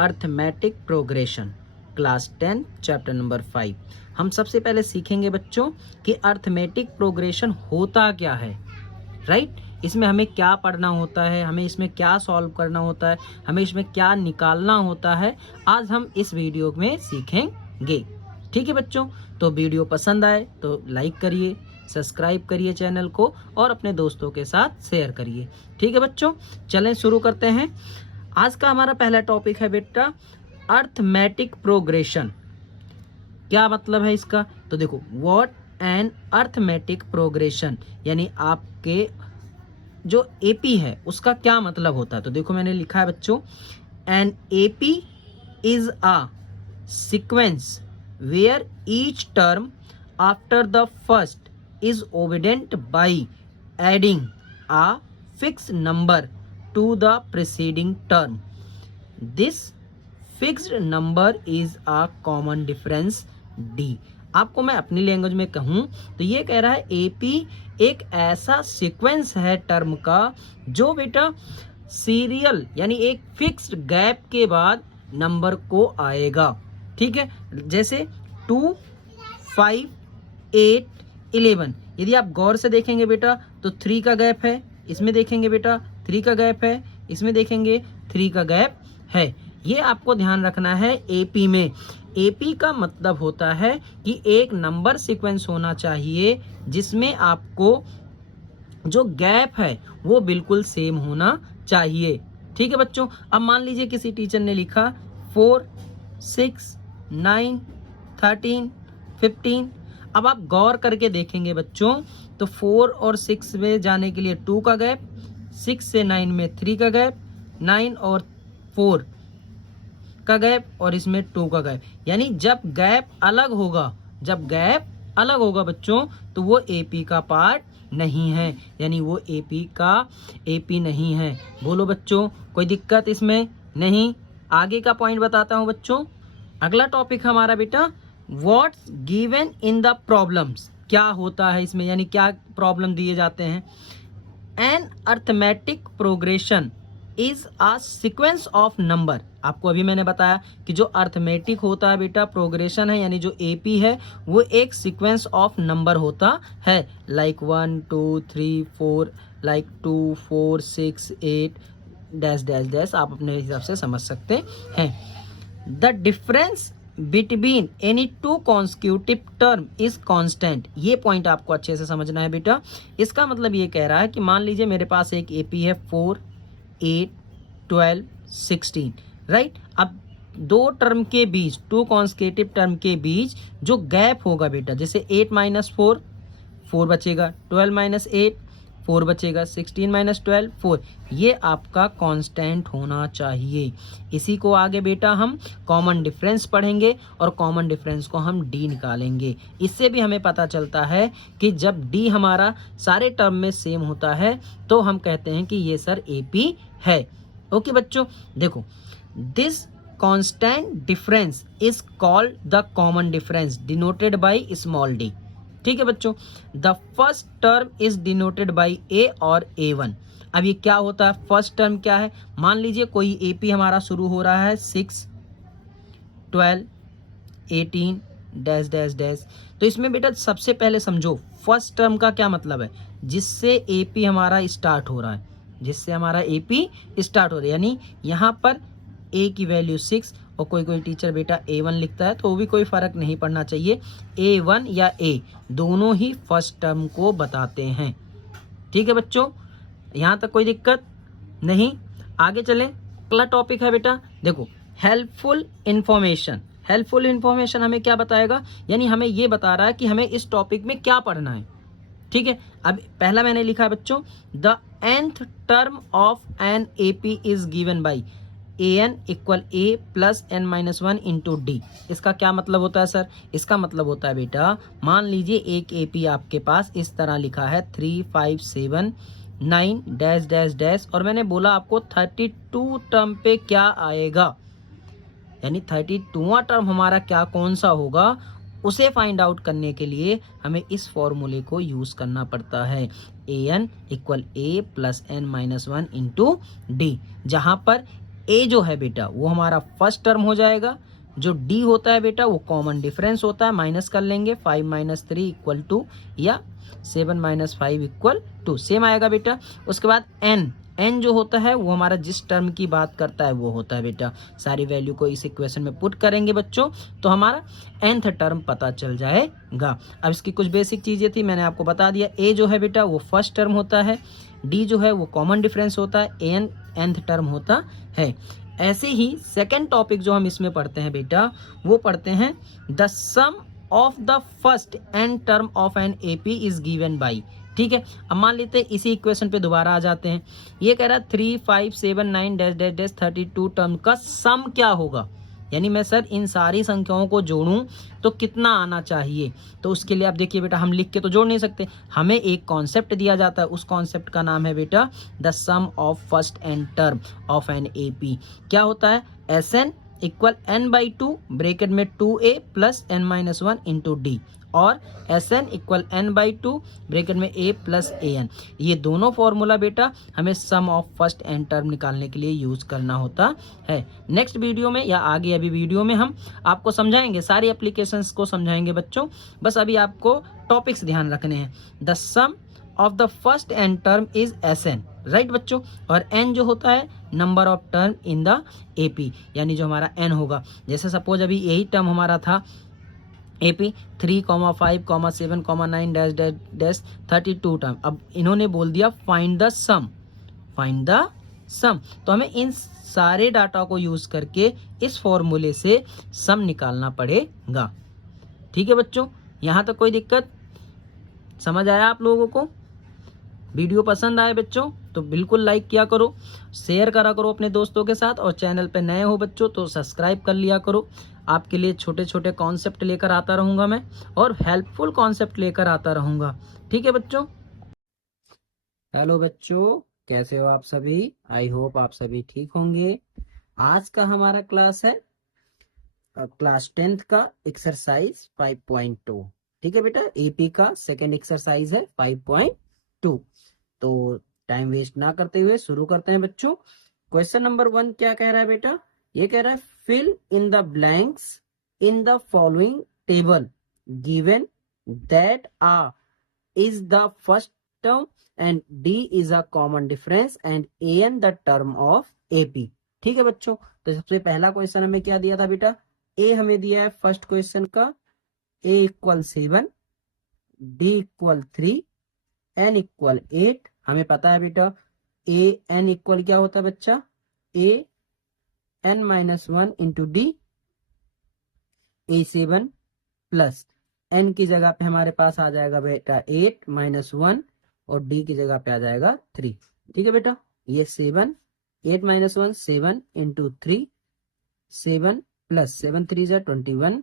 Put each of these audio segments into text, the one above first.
Arithmetic progression, class 10 chapter number 5। हम सबसे पहले सीखेंगे बच्चों कि अर्थमेटिक प्रोग्रेशन होता क्या है, राइट। इसमें हमें क्या पढ़ना होता है, हमें इसमें क्या सॉल्व करना होता है, हमें इसमें क्या निकालना होता है, आज हम इस वीडियो में सीखेंगे। ठीक है बच्चों, तो वीडियो पसंद आए तो लाइक करिए, सब्सक्राइब करिए चैनल को और अपने दोस्तों के साथ शेयर करिए। ठीक है बच्चों, चलें शुरू करते हैं। आज का हमारा पहला टॉपिक है बेटा अर्थमेटिक प्रोग्रेशन। क्या मतलब है इसका, तो देखो व्हाट एन अर्थमेटिक प्रोग्रेशन, यानी आपके जो एपी है उसका क्या मतलब होता है। तो देखो मैंने लिखा है बच्चों, an AP is a sequence where each term after the first is obtained by adding a fixed number to the preceding term. This fixed number is a common difference D. आपको मैं अपनी लैंग्वेज में कहूँ तो ये कह रहा है एपी एक ऐसा सीक्वेंस है टर्म का जो बेटा सीरियल यानी एक फिक्स्ड गैप के बाद नंबर को आएगा। ठीक है, जैसे 2, 5, 8, 11। यदि आप गौर से देखेंगे बेटा तो 3 का गैप है, इसमें देखेंगे बेटा 3 का गैप है, इसमें देखेंगे 3 का गैप है। ये आपको ध्यान रखना है एपी में। एपी का मतलब होता है कि एक नंबर सीक्वेंस होना चाहिए जिसमें आपको जो गैप है वो बिल्कुल सेम होना चाहिए। ठीक है बच्चों, अब मान लीजिए किसी टीचर ने लिखा 4, 6, 9, 13, 15। अब आप गौर करके देखेंगे बच्चों तो 4 और 6 में जाने के लिए 2 का गैप, 6 से 9 में 3 का गैप, 9 और 4 का गैप और इसमें 2 का गैप। यानी जब गैप अलग होगा बच्चों तो वो एपी का पार्ट नहीं है, यानी वो एपी नहीं है। बोलो बच्चों, कोई दिक्कत इसमें नहीं। आगे का पॉइंट बताता हूं बच्चों। अगला टॉपिक हमारा बेटा what's given in the problems. क्या होता है इसमें, यानी क्या प्रॉब्लम दिए जाते हैं। An arithmetic progression is a sequence of number. आपको अभी मैंने बताया कि जो अर्थमेटिक होता है बेटा प्रोग्रेशन है, यानी जो एपी है वो एक सीक्वेंस ऑफ नंबर होता है। Like 1, 2, 3, 4, like 2, 4, 6, 8 dash dash dash, आप अपने हिसाब से समझ सकते हैं। The difference between any two consecutive term is constant. ये पॉइंट आपको अच्छे से समझना है बेटा। इसका मतलब ये कह रहा है कि मान लीजिए मेरे पास एक एपी है 4, 8, 12, 16, राइट। अब दो टर्म के बीच, टू कॉन्सिक्यूटिव टर्म के बीच जो गैप होगा बेटा, जैसे 8 - 4 4 बचेगा, 12 - 8 4 बचेगा, 16 - 12 4। ये आपका कांस्टेंट होना चाहिए। इसी को आगे बेटा हम कॉमन डिफरेंस पढ़ेंगे और कॉमन डिफरेंस को हम डी निकालेंगे। इससे भी हमें पता चलता है कि जब डी हमारा सारे टर्म में सेम होता है तो हम कहते हैं कि ये सर एपी है। ओके बच्चों, देखो this constant difference is called the common difference denoted by small d. ठीक है बच्चों, the first term is denoted by a और A1। अब ये क्या होता है, फर्स्ट टर्म क्या है। मान लीजिए कोई एपी हमारा शुरू हो रहा है 6, 12, 18 डैश डैश डैश। तो इसमें बेटा सबसे पहले समझो फर्स्ट टर्म का क्या मतलब है, जिससे एपी हमारा स्टार्ट हो रहा है, यानी यहाँ पर ए की वैल्यू 6 और कोई टीचर बेटा A1 लिखता है तो वो भी कोई फर्क नहीं पड़ना चाहिए। A1 या A दोनों ही फर्स्ट टर्म को बताते हैं। ठीक है बच्चों, यहाँ तक कोई दिक्कत नहीं। आगे चलें, अगला टॉपिक है बेटा देखो हेल्पफुल इंफॉर्मेशन हमें क्या बताएगा, यानी हमें ये बता रहा है कि हमें इस टॉपिक में क्या पढ़ना है। ठीक है, अब पहला मैंने लिखा है बच्चों the nth term of an AP is given by an equal a plus n-1 into D. इसका क्या मतलब होता है सर, इसका मतलब होता है बेटा मान लीजिए एक एपी आपके पास इस तरह लिखा है 3, 5, 7, 9 डैश डैश डैश और मैंने बोला आपको 32 टर्म पे क्या आएगा, यानी 32वां टर्म हमारा क्या कौन सा होगा, उसे फाइंड आउट करने के लिए हमें इस फॉर्मूले को यूज करना पड़ता है। an equal a plus n-1 into D, जहां पर ए जो है बेटा वो हमारा फर्स्ट टर्म हो जाएगा, जो डी होता है बेटा वो कॉमन डिफरेंस होता है, माइनस कर लेंगे, 5 माइनस 3 इक्वल टू या 7 माइनस 5 इक्वल टू, सेम आएगा बेटा। उसके बाद एन, एन जो होता है वो हमारा जिस टर्म की बात करता है वो होता है बेटा, सारी वैल्यू को इस इक्वेशन में पुट करेंगे बच्चों तो हमारा nth टर्म पता चल जाएगा। अब इसकी कुछ बेसिक चीज़ें थी, मैंने आपको बता दिया। ए जो है बेटा वो फर्स्ट टर्म होता है, डी जो है वो कॉमन डिफरेंस होता है, एन nth टर्म होता है। ऐसे ही सेकेंड टॉपिक जो हम इसमें पढ़ते हैं बेटा वो पढ़ते हैं the sum of the first n term of an AP is given by. ठीक है, अब मान लेते हैं इसी इक्वेशन पे दोबारा आ जाते हैं। ये कह रहा है 3 5 7 9 डैश डैश डैश 32 टर्म का सम क्या होगा, यानी मैं सर इन सारी संख्याओं को जोड़ूं तो कितना आना चाहिए। तो उसके लिए आप देखिए बेटा हम लिख के तो जोड़ नहीं सकते, हमें एक कॉन्सेप्ट दिया जाता है, उस कॉन्सेप्ट का नाम है बेटा the sum of first n term of an AP. क्या होता है, s n equal n by 2 bracket में 2a plus n minus 1 into d, और s n equal n by 2 bracket में a प्लस ए एन। ये दोनों formula बेटा हमें sum of first n term निकालने के लिए यूज करना होता है। नेक्स्ट वीडियो में या आगे अभी वीडियो में हम आपको समझाएंगे, सारी एप्लीकेशंस को समझाएंगे बच्चों, बस अभी आपको टॉपिक्स ध्यान रखने हैं। The sum of the first n term is S n, right बच्चों, और एन जो होता है number of term in the AP, यानी जो हमारा एन होगा। जैसे सपोज अभी यही टर्म हमारा था AP 3, 5, 7, 9 dash dash dash 32 term. अब इन्होंने बोल दिया find the sum, find the sum, तो हमें इन सारे डाटा को यूज करके इस फॉर्मूले से सम निकालना पड़ेगा। ठीक है बच्चों, यहाँ तक कोई दिक्कत, समझ आया आप लोगों को? वीडियो पसंद आए बच्चों तो बिल्कुल लाइक किया करो, शेयर करा करो अपने दोस्तों के साथ, और चैनल पे नए हो बच्चों तो सब्सक्राइब कर लिया करो। आपके लिए छोटे छोटे कॉन्सेप्ट लेकर आता रहूँगा मैं, और हेल्पफुल कॉन्सेप्ट लेकर आता रहूँगा। ठीक है बच्चों? हेलो बच्चों, कैसे हो आप सभी? आई होप आप सभी ठीक होंगे। आज का हमारा क्लास है क्लास 10th का एक्सरसाइज 5.2। ठीक है बेटा, एपी का सेकेंड एक्सरसाइज है 5.2। तो टाइम वेस्ट ना करते हुए शुरू करते हैं बच्चों। क्वेश्चन नंबर 1 क्या कह रहा है बेटा? ये कह रहा है fill in the blanks in the following table given that a is the first term and D is a common difference and AN the term of AP। ठीक है बच्चों, तो सबसे पहला क्वेश्चन हमें क्या दिया था बेटा? A हमें दिया है फर्स्ट क्वेश्चन का, A equal 7, D equal 3, N equal 8। हमें पता है बेटा A N इक्वल क्या होता है बच्चा? A N minus 1 into D, A7 plus n की जगह पे हमारे पास आ जाएगा बेटा 8 माइनस 1, और d की जगह पे आ जाएगा 3। ठीक है बेटा, ये 7, 8 माइनस 1 7 इंटू 3, 7 प्लस 7 3 जा 21,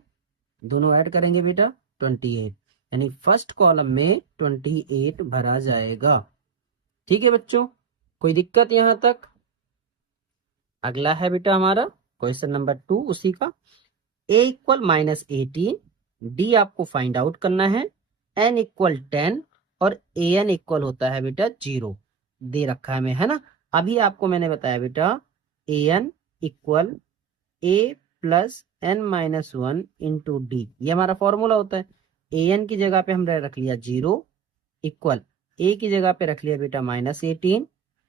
दोनों ऐड करेंगे बेटा 28, यानी फर्स्ट कॉलम में 28 भरा जाएगा। ठीक है बच्चों, कोई दिक्कत यहां तक? अगला है बेटा हमारा क्वेश्चन नंबर 2 उसी का। a इक्वल माइनस 18, डी आपको फाइंड आउट करना है, n इक्वल 10 और ए एन इक्वल होता है बेटा 0 दे रखा है हमें, है ना। अभी आपको मैंने बताया बेटा a n equal a plus n minus 1 into d, ये हमारा फॉर्मूला होता है। ए एन की जगह पे हमने रख लिया 0 इक्वल ए की जगह पे रख लिया बेटा माइनस 18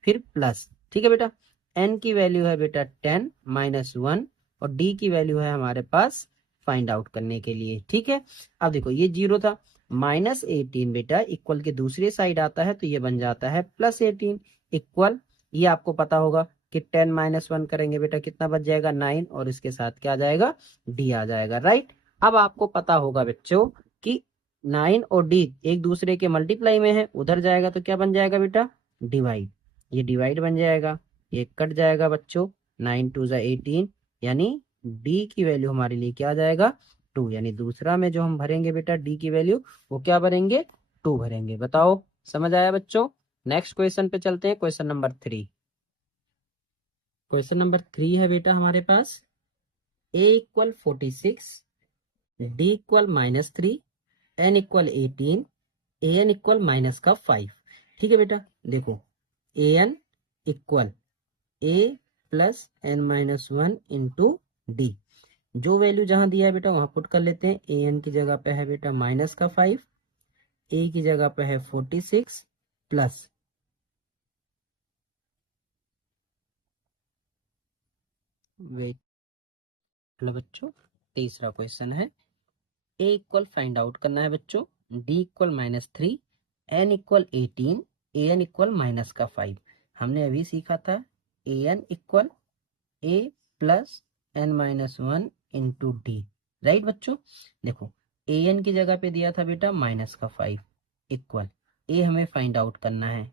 फिर प्लस। ठीक है बेटा, एन की वैल्यू है बेटा 10 माइनस 1 और डी की वैल्यू है हमारे पास फाइंड आउट करने के लिए। ठीक है, अब देखो ये 0 था, माइनस 18 बेटा इक्वल के दूसरी साइड आता है तो ये बन जाता है प्लस 18 इक्वल, ये आपको पता होगा कि 10 माइनस 1 करेंगे बेटा कितना बच जाएगा 9, और इसके साथ क्या आ जाएगा डी आ जाएगा, राइट। अब आपको पता होगा बच्चों कि 9 और डी एक दूसरे के मल्टीप्लाई में है, उधर जाएगा तो क्या बन जाएगा बेटा डिवाइड, ये डिवाइड बन जाएगा, ये कट जाएगा बच्चों, 9 2 जा 18, यानी डी की वैल्यू हमारे लिए क्या आ जाएगा 2, यानी दूसरा में जो हम भरेंगे बेटा डी की वैल्यू वो क्या भरेंगे 2 भरेंगे। बताओ समझ आया बच्चों? नेक्स्ट क्वेश्चन पे चलते हैं, क्वेश्चन नंबर 3। क्वेश्चन नंबर 3 है बेटा हमारे पास a equal 46, d equal minus 3, n equal 18, a n equal minus का 5। ठीक है बेटा, देखो a n equal a plus n minus one into d. जो वैल्यू जहां दिया है बेटा वहां पुट कर लेते हैं। ए एन की जगह पे है बेटा माइनस का 5, ए की जगह पे है 46 प्लस वेट। हेलो बच्चों, तीसरा क्वेश्चन है ए इक्वल फाइंड आउट करना है बच्चों, d equal -3, n equal 18, a n equal minus का 5। हमने अभी सीखा था a n equal a plus n minus one into d, right बच्चों। देखो ए एन की जगह पे दिया था बेटा माइनस का 5 इक्वल ए हमें फाइंड आउट करना है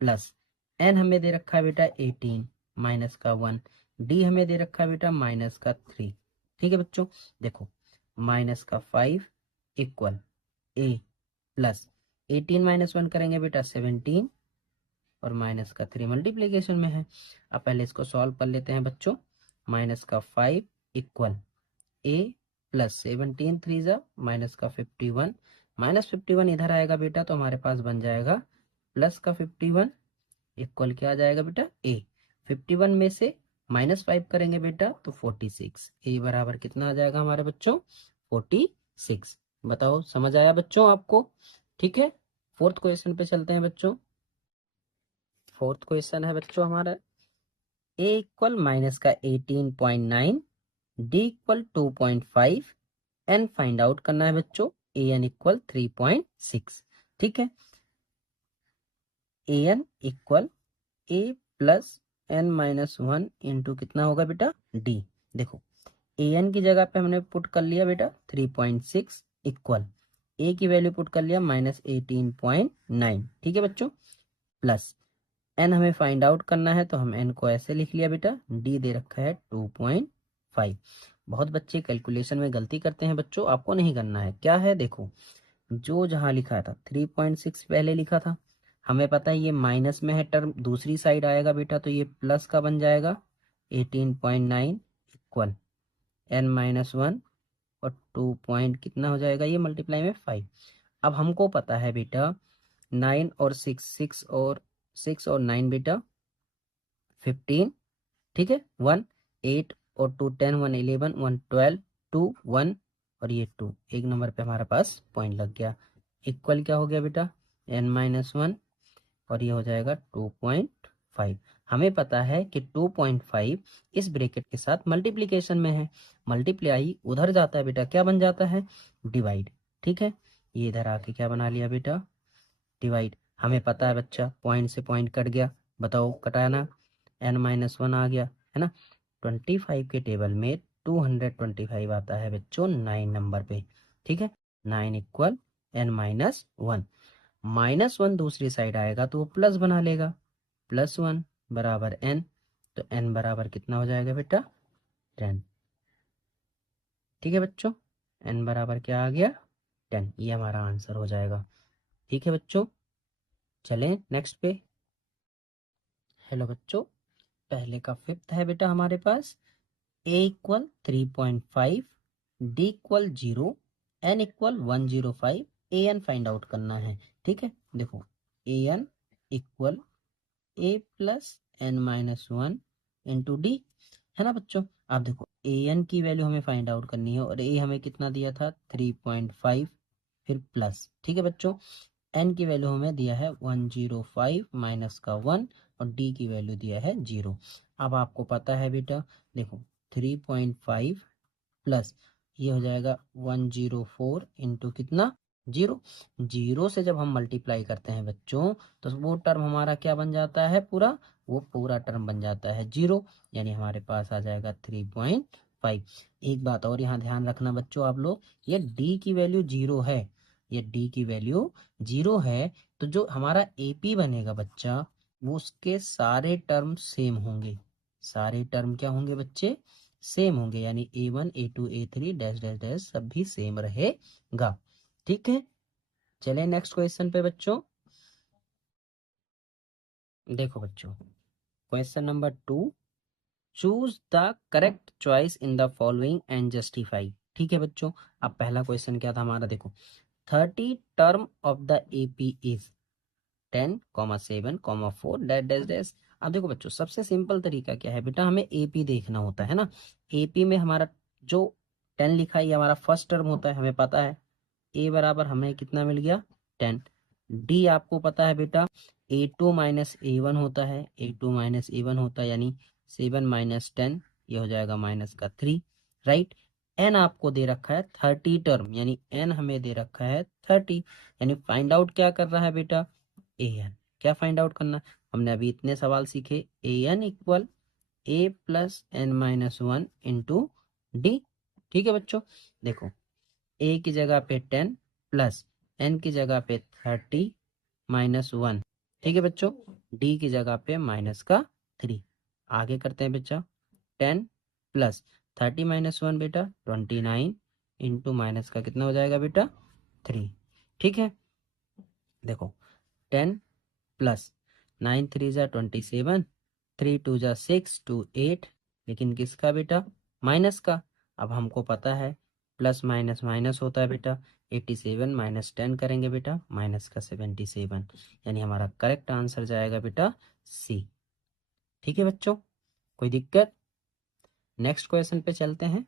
प्लस एन हमें दे रखा है बेटा 18 माइनस का 1, डी हमें दे रखा है बेटा माइनस का 3। ठीक है बच्चों, देखो माइनस का 5 इक्वल ए प्लस 18 माइनस 1 करेंगे बेटा 17 और माइनस का 3 मल्टीप्लीकेशन में है। अब पहले इसको सॉल्व कर लेते हैं बच्चों। माइनस का 5 इक्वल ए प्लस 17 थ्री जा माइनस का 51, माइनस 51 इधर आएगा बेटा तो हमारे पास बन जाएगा प्लस का 51 इक्वल क्या आ जाएगा बेटा ए। 51 में से -5 करेंगे बेटा तो 46, ए बराबर कितना आ जाएगा हमारे बच्चों 46। बताओ समझ आया बच्चों आपको? ठीक है, फोर्थ क्वेश्चन पे चलते हैं बच्चों। फोर्थ क्वेश्चन है बच्चों हमारा ए इक्वल माइनस का 18.9, d equal 2.5, n find out करना है बच्चों, ए एन इक्वल 3.6। ठीक है, a n equal a plus n minus one into कितना होगा बेटा डी। देखो ए एन की जगह पे हमने पुट कर लिया बेटा 3.6 इक्वल ए की वैल्यू पुट कर लिया -18.9। ठीक है बच्चों, प्लस एन हमें फाइंड आउट करना है तो हम एन को ऐसे लिख लिया बेटा, डी दे रखा है 2.5। बहुत बच्चे कैलकुलेशन में गलती करते हैं बच्चों, आपको नहीं करना है। क्या है देखो, जो जहां लिखा था 3.6 पहले लिखा था, हमें पता है ये माइनस में है टर्म, दूसरी साइड आएगा बेटा तो ये प्लस का बन जाएगा 18.9 इक्वल एन माइनस वन और 2 पॉइंट कितना हो जाएगा ये मल्टीप्लाई में 5। अब हमको पता है बेटा 9 और 6 और 9 बेटा 15। ठीक है, 1 8 और 2 10, 1 11, 1 12, 2 1 और ये 2, एक नंबर पे हमारे पास पॉइंट लग गया। इक्वल क्या हो गया बेटा n माइनस वन और ये हो जाएगा 2.5। हमें पता है कि 2.5 इस ब्रैकेट के साथ मल्टीप्लीकेशन में है, मल्टीप्लाई उधर जाता है बेटा क्या बन जाता है डिवाइड। ठीक है, ये इधर आके क्या बना लिया बेटा डिवाइड। हमें पता है बच्चा पॉइंट से पॉइंट कट गया, बताओ कटाना, n माइनस वन आ गया है ना। 25 के टेबल में 225 आता है बच्चों 9 नंबर पे। ठीक है, 9 इक्वल n माइनस वन, -1 दूसरी साइड आएगा तो वो प्लस बना लेगा, +1 बराबर n, तो n बराबर कितना हो जाएगा बेटा 10। ठीक है बच्चों, n बराबर क्या आ गया 10, ये हमारा आंसर हो जाएगा। ठीक है बच्चों, चलें नेक्स्ट पे। हेलो बच्चों, पहले का फिफ्थ है बेटा हमारे पास a equal 3.5, d equal 0, n equal 105, a n find out करना है। ठीक है, देखो a n equal a plus n minus one into d है ना बच्चों। आप देखो ए एन की वैल्यू हमें फाइंड आउट करनी है और ए हमें कितना दिया था 3.5 फिर प्लस। ठीक है बच्चों, एन की वैल्यू हमें दिया है 105 माइनस का 1 और डी की वैल्यू दिया है 0। अब आपको पता है बेटा देखो 3.5 प्लस ये हो जाएगा 104 इंटू कितना 0। 0 से जब हम मल्टीप्लाई करते हैं बच्चों तो वो टर्म हमारा क्या बन जाता है पूरा, वो पूरा टर्म बन जाता है 0, यानी हमारे पास आ जाएगा 3.5। एक बात और यहाँ ध्यान रखना बच्चों आप लोग, ये डी की वैल्यू 0 है, ये डी की वैल्यू 0 है तो जो हमारा एपी बनेगा बच्चा वो उसके सारे टर्म सेम होंगे। सारे टर्म क्या होंगे बच्चे सेम होंगे, यानी A1 A2 A3 dash dash dash सब भी सेम रहेगा। ठीक है, चलें नेक्स्ट क्वेश्चन पे बच्चों। देखो बच्चों question number 2, choose the correct choice in the following and justify. ठीक है बच्चों, अब पहला क्वेश्चन क्या था हमारा, देखो 30 term of the AP is 10, 7, 4 dash dash dash. अब देखो बच्चों, सबसे सिंपल तरीका क्या है बेटा, हमें एपी देखना होता है ना। एपी में हमारा जो 10 लिखा है ये हमारा फर्स्ट टर्म होता है, हमें पता है। ए बराबर हमें कितना मिल गया, 10। डी आपको पता है बेटा, A2 माइनस A1 होता है, A2 माइनस A1 होता है, यानी 7 माइनस 10, ये हो जाएगा माइनस का 3, राइट। एन आपको दे रखा है 30 टर्म, यानी एन हमें दे रखा है 30, यानी फाइंड आउट क्या कर रहा है बेटा, ए एन। क्या फाइंड आउट करना, हमने अभी इतने सवाल सीखे, a n equal a plus n minus 1 into d. ठीक है बच्चों, देखो ए की जगह पे 10 प्लस एन की जगह पे 30 माइनस 1, ठीक है बच्चों। डी की जगह पे माइनस का 3। आगे करते हैं बच्चा, 10 प्लस 30 माइनस 1 बेटा 29 इंटू माइनस का कितना हो जाएगा बेटा 3। ठीक है, देखो 10 प्लस 9 3 जा 27, 3 2 जा 6 2 8, लेकिन किसका बेटा, माइनस का। अब हमको पता है प्लस माइनस माइनस होता है बेटा, 87 माइनस 10 करेंगे बेटा माइनस का 77, यानी हमारा करेक्ट आंसर जाएगा बेटा सी। ठीक है बच्चों, कोई दिक्कत। नेक्स्ट क्वेश्चन पे चलते हैं।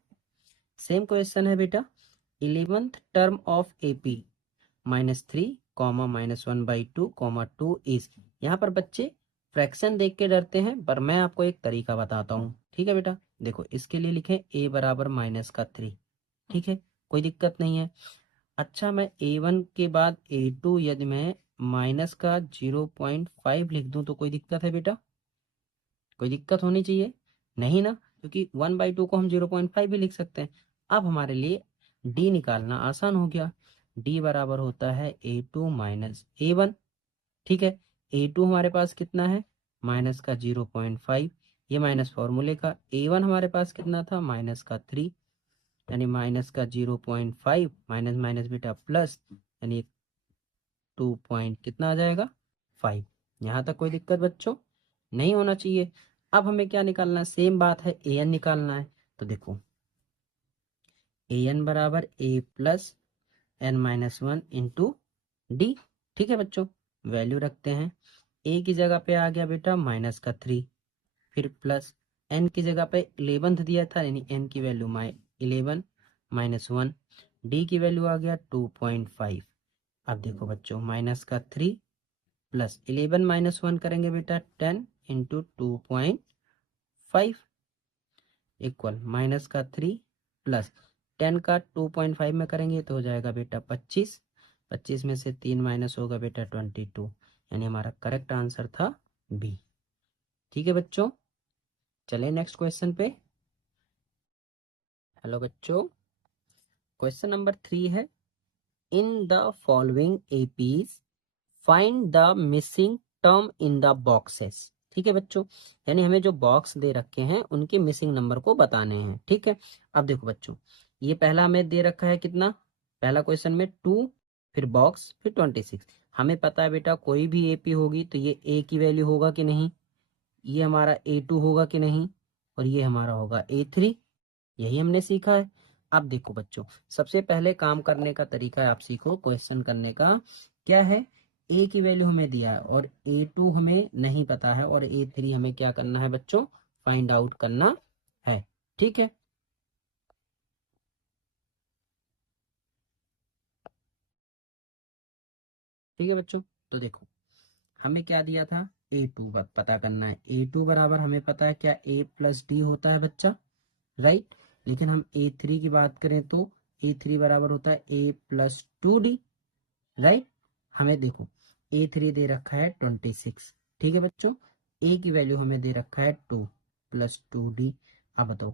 सेम क्वेश्चन है बेटा, 11th term of AP -3 comma -1/2 comma 2 is. यहाँ पर बच्चे फ्रैक्शन देख के डरते हैं, पर मैं आपको एक तरीका बताता हूँ। ठीक है बेटा, देखो इसके लिए लिखें a बराबर माइनस का 3। ठीक है, कोई दिक्कत नहीं है। अच्छा, मैं a1 के बाद a2 यदि मैं माइनस का 0.5 लिख दूं तो कोई दिक्कत है बेटा, कोई दिक्कत होनी चाहिए नहीं ना, क्योंकि 1/2 को हम 0.5 भी लिख सकते हैं। अब हमारे लिए d निकालना आसान हो गया। d बराबर होता है a2 माइनस a1। ठीक है, a2 हमारे पास कितना है, माइनस का 0.5, ये माइनस फॉर्मूले का। a1 हमारे पास कितना था, माइनस का 3, यानी माइनस का 0.5 माइनस माइनस बेटा प्लस, यानी 2 पॉइंट कितना आ जाएगा 5। यहाँ तक कोई दिक्कत बच्चों नहीं होना चाहिए। अब हमें क्या निकालना है, सेम बात है, ए एन निकालना है। तो देखो ए एन बराबर a plus n minus 1 into d. ठीक है बच्चों, वैल्यू रखते हैं। ए की जगह पे आ गया बेटा माइनस का 3, फिर प्लस एन की जगह पे 11th दिया था, यानी एन की वैल्यू 11 माइनस 1, डी की वैल्यू आ गया 2.5। अब देखो बच्चों, माइनस का 3 प्लस 11 माइनस 1 करेंगे बेटा 10 इंटू 2.5 इक्वल माइनस का 3 प्लस 10 का 2.5 में करेंगे तो हो जाएगा बेटा 25। 25 में से 3 माइनस होगा बेटा 22, यानी हमारा करेक्ट आंसर था बी। ठीक है बच्चों, चले नेक्स्ट क्वेश्चन पे। हेलो बच्चों, क्वेश्चन नंबर 3 है, इन the following APs find the missing term in the boxes. ठीक है बच्चों, यानी हमें जो बॉक्स दे रखे हैं उनके मिसिंग नंबर को बताने हैं। ठीक है, अब देखो बच्चों, ये पहला हमें दे रखा है कितना, पहला क्वेश्चन में 2, फिर बॉक्स, फिर 26। हमें पता है बेटा कोई भी एपी होगी तो ये ए की वैल्यू होगा कि नहीं, ये हमारा A2 होगा कि नहीं, और ये हमारा होगा A3। यही हमने सीखा है। अब देखो बच्चों, सबसे पहले काम करने का तरीका है, आप सीखो क्वेश्चन करने का। क्या है, ए की वैल्यू हमें दिया है और A2 हमें नहीं पता है, और A3 हमें क्या करना है बच्चों, फाइंड आउट करना है। ठीक है, ठीक है बच्चों, तो देखो हमें क्या दिया था, A2 पता करना है। A2 बराबर हमें पता है क्या, A प्लस डी होता है बच्चा, राइट। लेकिन हम A3 की बात करें तो A3 बराबर होता है A प्लस 2D, राइट। हमें देखो A3 दे रखा है 26। ठीक है बच्चों, A की वैल्यू हमें दे रखा है 2 प्लस 2D। अब बताओ,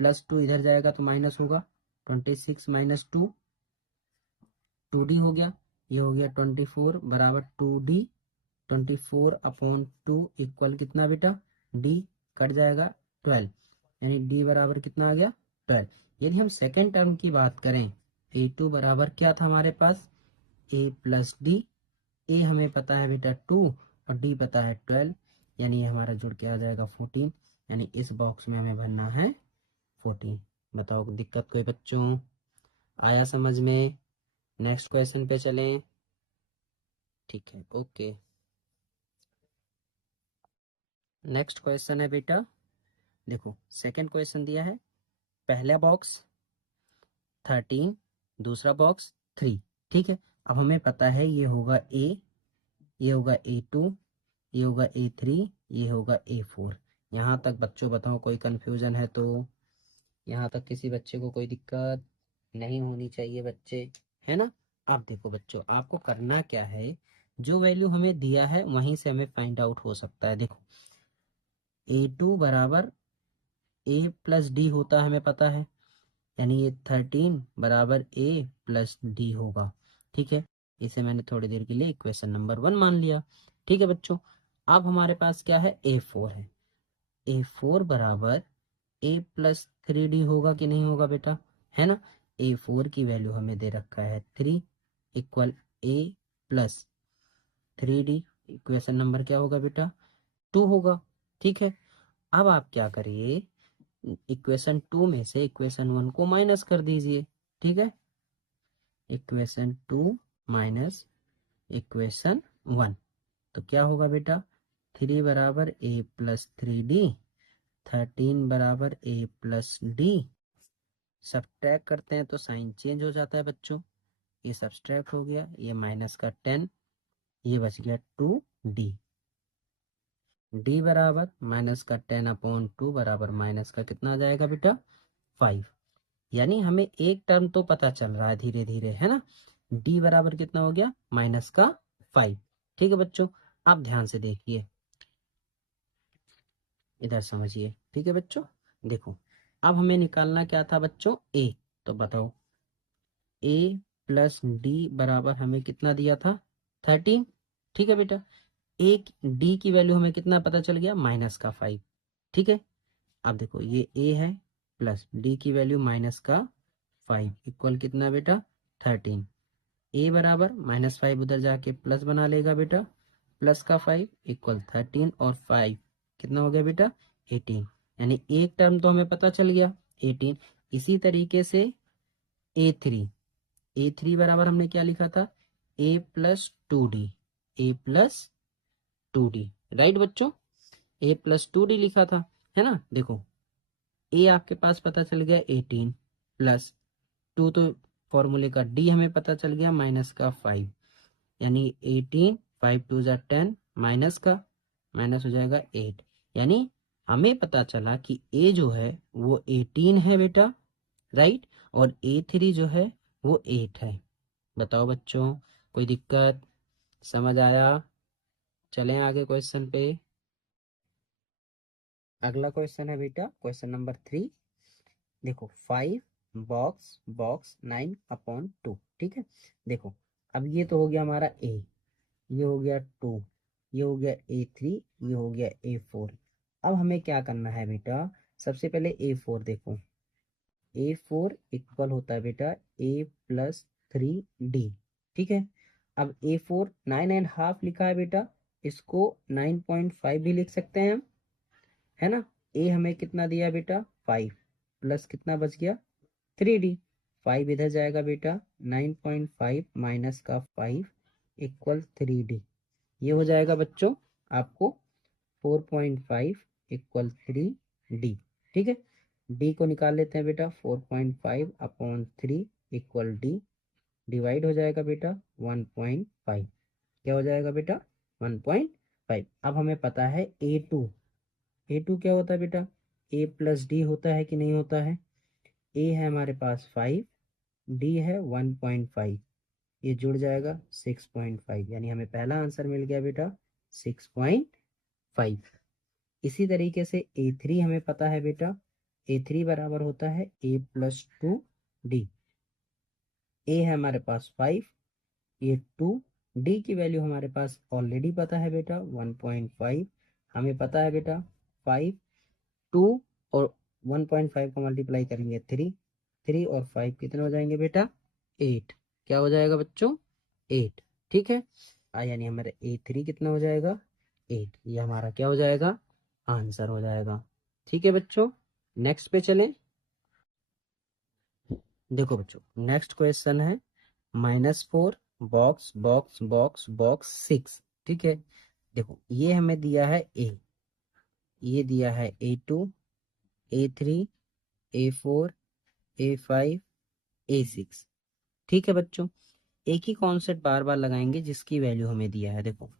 प्लस 2 इधर जाएगा तो माइनस होगा, 26 माइनस 2 2D हो गया, ये हो गया 24 बराबर 2D। 24/2 इक्वल कितना बेटा, D कट जाएगा 12, यानी D बराबर कितना आ गया 12। यदि हम सेकेंड टर्म की बात करें, A2 बराबर क्या था हमारे पास, A प्लस डी। ए हमें पता है बेटा 2 और डी पता है 12, यानी ये हमारा जुड़ के आ जाएगा 14, यानी इस बॉक्स में हमें भरना है 14। बताओ दिक्कत कोई बच्चों, आया समझ में। नेक्स्ट क्वेश्चन पे चलें। ठीक है, ओके। नेक्स्ट क्वेश्चन है बेटा, देखो सेकंड क्वेश्चन दिया है, पहला बॉक्स 13, दूसरा बॉक्स 3, ठीक है। अब हमें पता है ये होगा ए, ये होगा A2, ये होगा A3, ये होगा A4। यहाँ तक बच्चों बताओ कोई कंफ्यूजन है तो? यहाँ तक किसी बच्चे को कोई दिक्कत नहीं होनी चाहिए बच्चे, है ना। अब देखो बच्चों, आपको करना क्या है, जो वैल्यू हमें दिया है वहीं से हमें फाइंड आउट हो सकता है। देखो A2 बराबर A+D होता है, हमें पता है, यानी ये 13 बराबर A+D होगा, ठीक है। इसे मैंने थोड़ी देर के लिए इक्वेशन नंबर 1 मान लिया, ठीक है बच्चों। अब हमारे पास क्या है, A4 है। A4 बराबर A+3D होगा कि नहीं होगा बेटा, है ना। A4 की वैल्यू हमें दे रखा है 3 इक्वल A+3D। इक्वेशन नंबर क्या होगा बेटा, 2 होगा, ठीक है। अब आप क्या करिए, इक्वेशन 2 में से इक्वेशन 1 को माइनस कर दीजिए, ठीक है। इक्वेशन 2 माइनस इक्वेशन 1, तो क्या होगा बेटा, 3 बराबर A+3D, 13 बराबर A+D। सब्ट्रैक्ट करते हैं तो साइन चेंज हो जाता है बच्चों, ये सब्ट्रैक्ट हो गया, ये माइनस का 10, ये बच गया 2D। D बराबर माइनस का 10/2 बराबर माइनस का कितना आ जाएगा बेटा, 5। यानी हमें एक टर्म तो पता चल रहा है धीरे धीरे, है ना। D बराबर कितना हो गया, -5, ठीक है बच्चों। आप ध्यान से देखिए, इधर समझिए, ठीक है बच्चों। देखो अब हमें निकालना क्या था बच्चों, A, तो बताओ A+D बराबर हमें कितना दिया था, 13, ठीक है बेटा। एक D की वैल्यू हमें कितना पता चल गया, -5, ठीक है। अब देखो ये A है प्लस D की वैल्यू -5 इक्वल कितना बेटा, 13। A बराबर -5 उधर जाके प्लस बना लेगा बेटा, प्लस का 5 इक्वल 13 और 5 कितना हो गया बेटा, 18। यानी एक टर्म तो हमें पता चल गया 18। इसी तरीके से A3 बराबर हमने क्या लिखा था, A+2D, A+2D, राइट बच्चों, A+2D लिखा था, है ना। देखो A आपके पास पता चल गया 18 प्लस 2, तो फॉर्मूले का D हमें पता चल गया -5, यानी 18, 5 2 जा 10, माइनस का माइनस हो जाएगा 8। यानी हमें पता चला कि A जो है वो 18 है बेटा, राइट, और A3 जो है वो 8 है। बताओ बच्चों कोई दिक्कत, समझ आया? चलें आगे क्वेश्चन पे। अगला क्वेश्चन है बेटा क्वेश्चन नंबर 3। देखो 5 बॉक्स 9/2, ठीक है। देखो अब ये तो हो गया हमारा A, ये हो गया 2, ये हो गया A3, ये हो गया A4। अब हमें क्या करना है बेटा, सबसे पहले A4 देखो, A4 इक्वल होता है बेटा A+3D, ठीक है। अब A4 9.5 लिखा है बेटा, इसको 9.5 भी लिख सकते हैं हम, है ना। A हमें कितना दिया बेटा, 5 प्लस कितना बच गया, 3D। 5 इधर जाएगा बेटा, 9.5 माइनस का 5 इक्वल 3D। ये हो जाएगा बच्चों आपको 4.5 इक्वल 3D, ठीक है। D को निकाल लेते हैं बेटा, 4.5/3 इक्वल D, डिवाइड हो जाएगा बेटा 1.5, क्या हो जाएगा बेटा, 1.5। अब हमें पता है A2 क्या होता है बेटा, A+D होता है कि नहीं होता है। A है हमारे पास 5, D है 1.5, ये जुड़ जाएगा 6.5, यानी हमें पहला आंसर मिल गया बेटा 6.5। इसी तरीके से A3 हमें पता है बेटा, A3 बराबर होता है A+2D। A है हमारे पास 5, ये 2, D की वैल्यू हमारे पास ऑलरेडी पता है बेटा 1.5। हमें पता है बेटा 5, 2 और 1.5 को मल्टीप्लाई करेंगे 3 और 5 कितने हो जाएंगे बेटा, 8। क्या हो जाएगा बच्चों, 8, ठीक है। यानी हमारा A3 कितना हो जाएगा, 8। ये हमारा क्या हो जाएगा, आंसर हो जाएगा, ठीक है बच्चों। नेक्स्ट पे चलें। देखो बच्चों नेक्स्ट क्वेश्चन है -4 बॉक्स 6, ठीक है। देखो ये हमें दिया है A, ये दिया है A2, A3, A4, A5, A6। ठीक है बच्चों, एक ही कॉन्सेप्ट बार बार लगाएंगे जिसकी वैल्यू हमें दिया है। देखो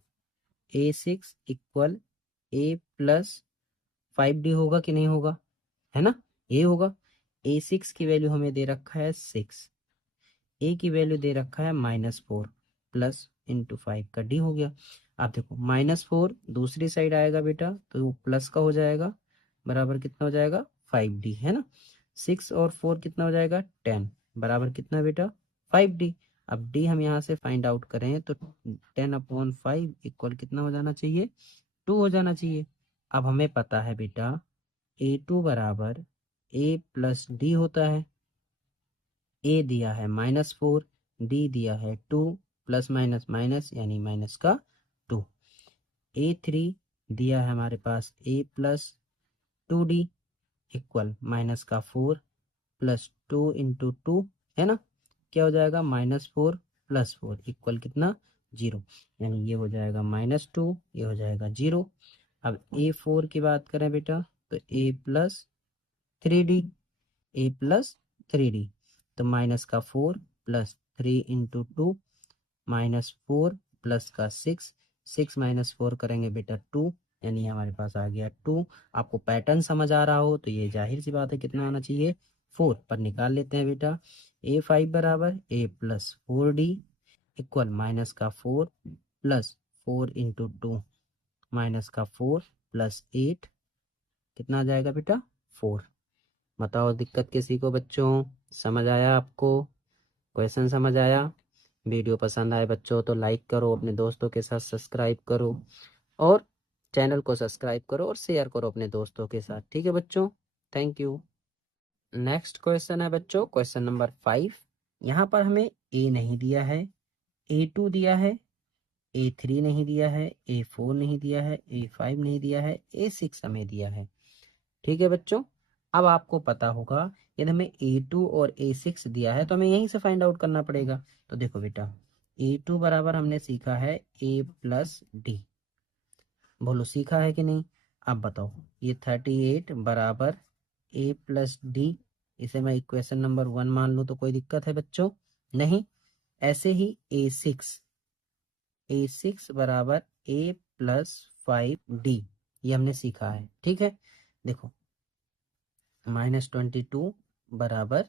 A6 equal A plus 5D होगा कि नहीं होगा, है ना, ये होगा। A6 की वैल्यू हमें दे रखा है 6, ए की वैल्यू दे रखा है -4 प्लस इंटू 5 का डी हो गया। आप देखो -4 दूसरी साइड आएगा बेटा तो वो प्लस का हो जाएगा, बराबर कितना हो जाएगा 5D, है ना। 6 और 4 कितना हो जाएगा 10, बराबर कितना बेटा 5D। अब डी हम यहाँ से फाइंड आउट करें तो 10/5 इक्वल कितना हो जाना चाहिए 2 हो जाना चाहिए। अब हमें पता है बेटा A2 बराबर A प्लस डी होता है। ए दिया है -4, डी दिया है 2, प्लस माइनस माइनस यानी माइनस का 2। A3 दिया है हमारे पास A plus 2D equal minus का 4 प्लस 2 इंटू 2, है ना, क्या हो जाएगा -4 प्लस 4 इक्वल कितना 0, यानी ये हो जाएगा -2, ये हो जाएगा 0। अब A4 की बात करें बेटा तो A plus 3D, A plus 3D, तो माइनस का 4 प्लस 3 इंटू 2, -4 प्लस का 6, 6 माइनस 4 करेंगे बेटा 2, यानी हमारे पास आ गया 2। आपको पैटर्न समझ आ रहा हो तो ये जाहिर सी बात है कितना आना चाहिए 4, पर निकाल लेते हैं बेटा। A5 बराबर A plus 4D equal minus का 4 प्लस 4 इंटू 2, माइनस का 4 प्लस 8, कितना आ जाएगा बेटा 4। बताओ दिक्कत किसी को बच्चों, समझ आया आपको, क्वेश्चन समझ आया। वीडियो पसंद आए बच्चों तो लाइक करो, अपने दोस्तों के साथ सब्सक्राइब करो और चैनल को सब्सक्राइब करो और शेयर करो अपने दोस्तों के साथ। ठीक है बच्चों, थैंक यू। नेक्स्ट क्वेश्चन है बच्चों क्वेश्चन नंबर 5। यहाँ पर हमें ए नहीं दिया है, A2 दिया है, A3 नहीं दिया है, A4 नहीं दिया है, A5 नहीं दिया है, A6 हमें दिया है। ठीक है बच्चों, अब आपको पता होगा यदि हमें A2 और A6 दिया है तो हमें यहीं से फाइंड आउट करना पड़ेगा। तो देखो बेटा A2 बराबर हमने सीखा है A प्लस डी, बोलो सीखा है कि नहीं। अब बताओ ये 38 बराबर A प्लस डी, इसे मैं इक्वेशन नंबर 1 मान लूँ तो कोई दिक्कत है बच्चों, नहीं। ऐसे ही A6 बराबर A प्लस 5D, ये हमने सीखा है। ठीक है, देखो -22 बराबर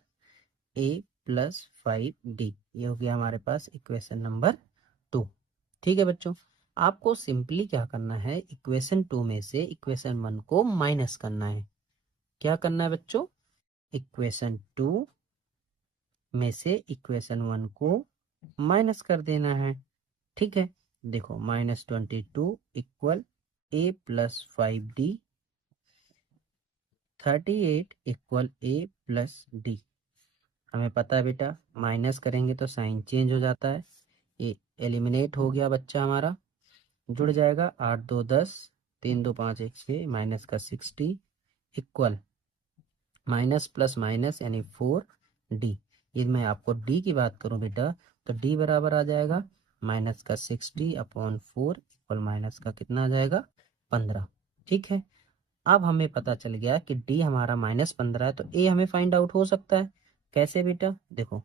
A प्लस 5D, ये हो गया हमारे पास इक्वेशन नंबर 2। ठीक है बच्चों, आपको सिंपली क्या करना है, इक्वेशन 2 में से इक्वेशन 1 को माइनस करना है। क्या करना है बच्चों, इक्वेशन 2 में से इक्वेशन 1 को माइनस कर देना है। ठीक है, देखो -22 equal A plus 5D, 38 equal A plus D. हमें पता है बेटा माइनस करेंगे तो साइन चेंज हो जाता है, ये एलिमिनेट हो गया बच्चा हमारा, जुड़ जाएगा 8 2 10, 3 2 5 1 6, माइनस का 60 इक्वल माइनस प्लस माइनस यानी 4D। यदि मैं आपको D की बात करूं बेटा तो D बराबर आ जाएगा माइनस का 60/4 इक्वल माइनस का कितना आ जाएगा 15। ठीक है, अब हमें पता चल गया कि D हमारा -15 है तो A हमें फाइंड आउट हो सकता है। कैसे बेटा, देखो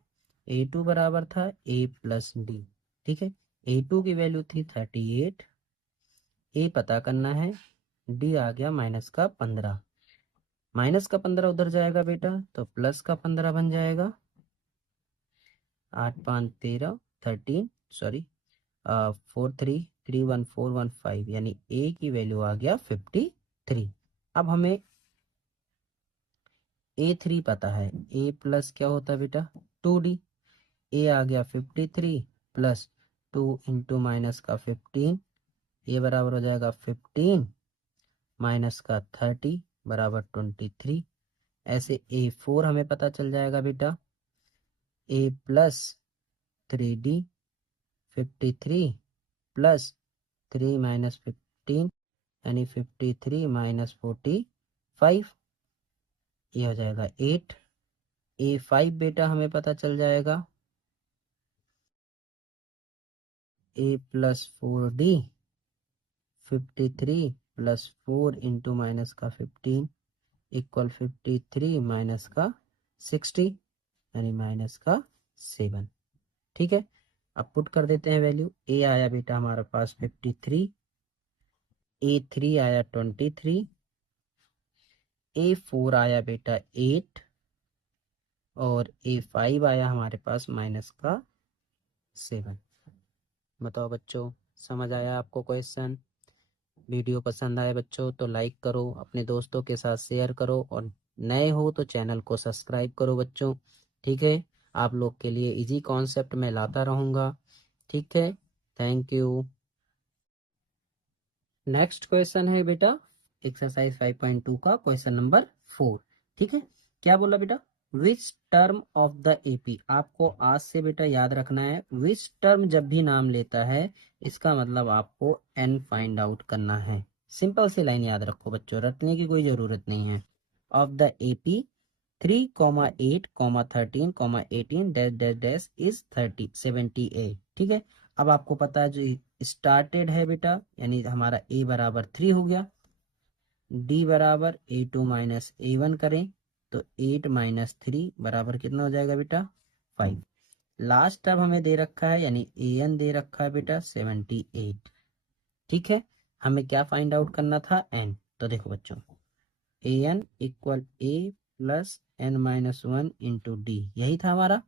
A2 बराबर था A प्लस डी। ठीक है, A2 की वैल्यू थी 38, A पता करना है, D आ गया -15, -15 उधर जाएगा बेटा तो +15 बन जाएगा, 8 5 13 13, सॉरी 4 3 3 1 4 1 5, यानी A की वैल्यू आ गया 53। अब हमें A3 पता है, A प्लस क्या होता है बेटा 2D, A आ गया 53 प्लस 2 इंटू माइनस का 15, ये बराबर हो जाएगा 15 माइनस का 30 बराबर 23। ऐसे A4 हमें पता चल जाएगा बेटा A plus 3D, 53 plus 3 minus 15 यानी 53 माइनस 45, ये हो जाएगा 8। A5 बेटा हमें पता चल जाएगा A plus 4D, 53 plus 4 into minus का 15 इक्वल 53 माइनस का 60 यानी माइनस का 7। ठीक है, अब पुट कर देते हैं वैल्यू। ए आया बेटा हमारे पास 53, A3 आया 23, A4 आया बेटा 8 और A5 आया हमारे पास माइनस का 7। बताओ बच्चों, समझ आया आपको क्वेश्चन? वीडियो पसंद आए बच्चों तो लाइक करो, अपने दोस्तों के साथ शेयर करो और नए हो तो चैनल को सब्सक्राइब करो बच्चों। ठीक है, आप लोग के लिए इजी कॉन्सेप्ट मैं लाता रहूँगा। ठीक है, थैंक यू। नेक्स्ट क्वेश्चन है बेटा एक्सरसाइज 5.2 का क्वेश्चन नंबर 4। ठीक है, क्या बोला बेटा? Which term of the AP. आपको आज से बेटा याद रखना है, विच टर्म जब भी नाम लेता है इसका मतलब आपको एन फाइंड आउट करना है। सिंपल सी लाइन याद रखो बच्चों, रटने की कोई जरूरत नहीं है। Of the AP 3, 8, 13, 18 dash dash dash is 78। ठीक है, अब आपको पता है जो स्टार्टेड है बेटा यानी हमारा ए बराबर 3 हो गया, डी बराबर A2 माइनस A1 करें तो 8 माइनस 3 बराबर कितना हो जाएगा बेटा 5। लास्ट टर्म हमें दे रखा है यानी AN दे रखा है बेटा 78। ठीक है, हमें क्या फाइंड आउट करना था? N। तो देखो बच्चों, AN equal A plus N minus 1 into D, यही था हमारा।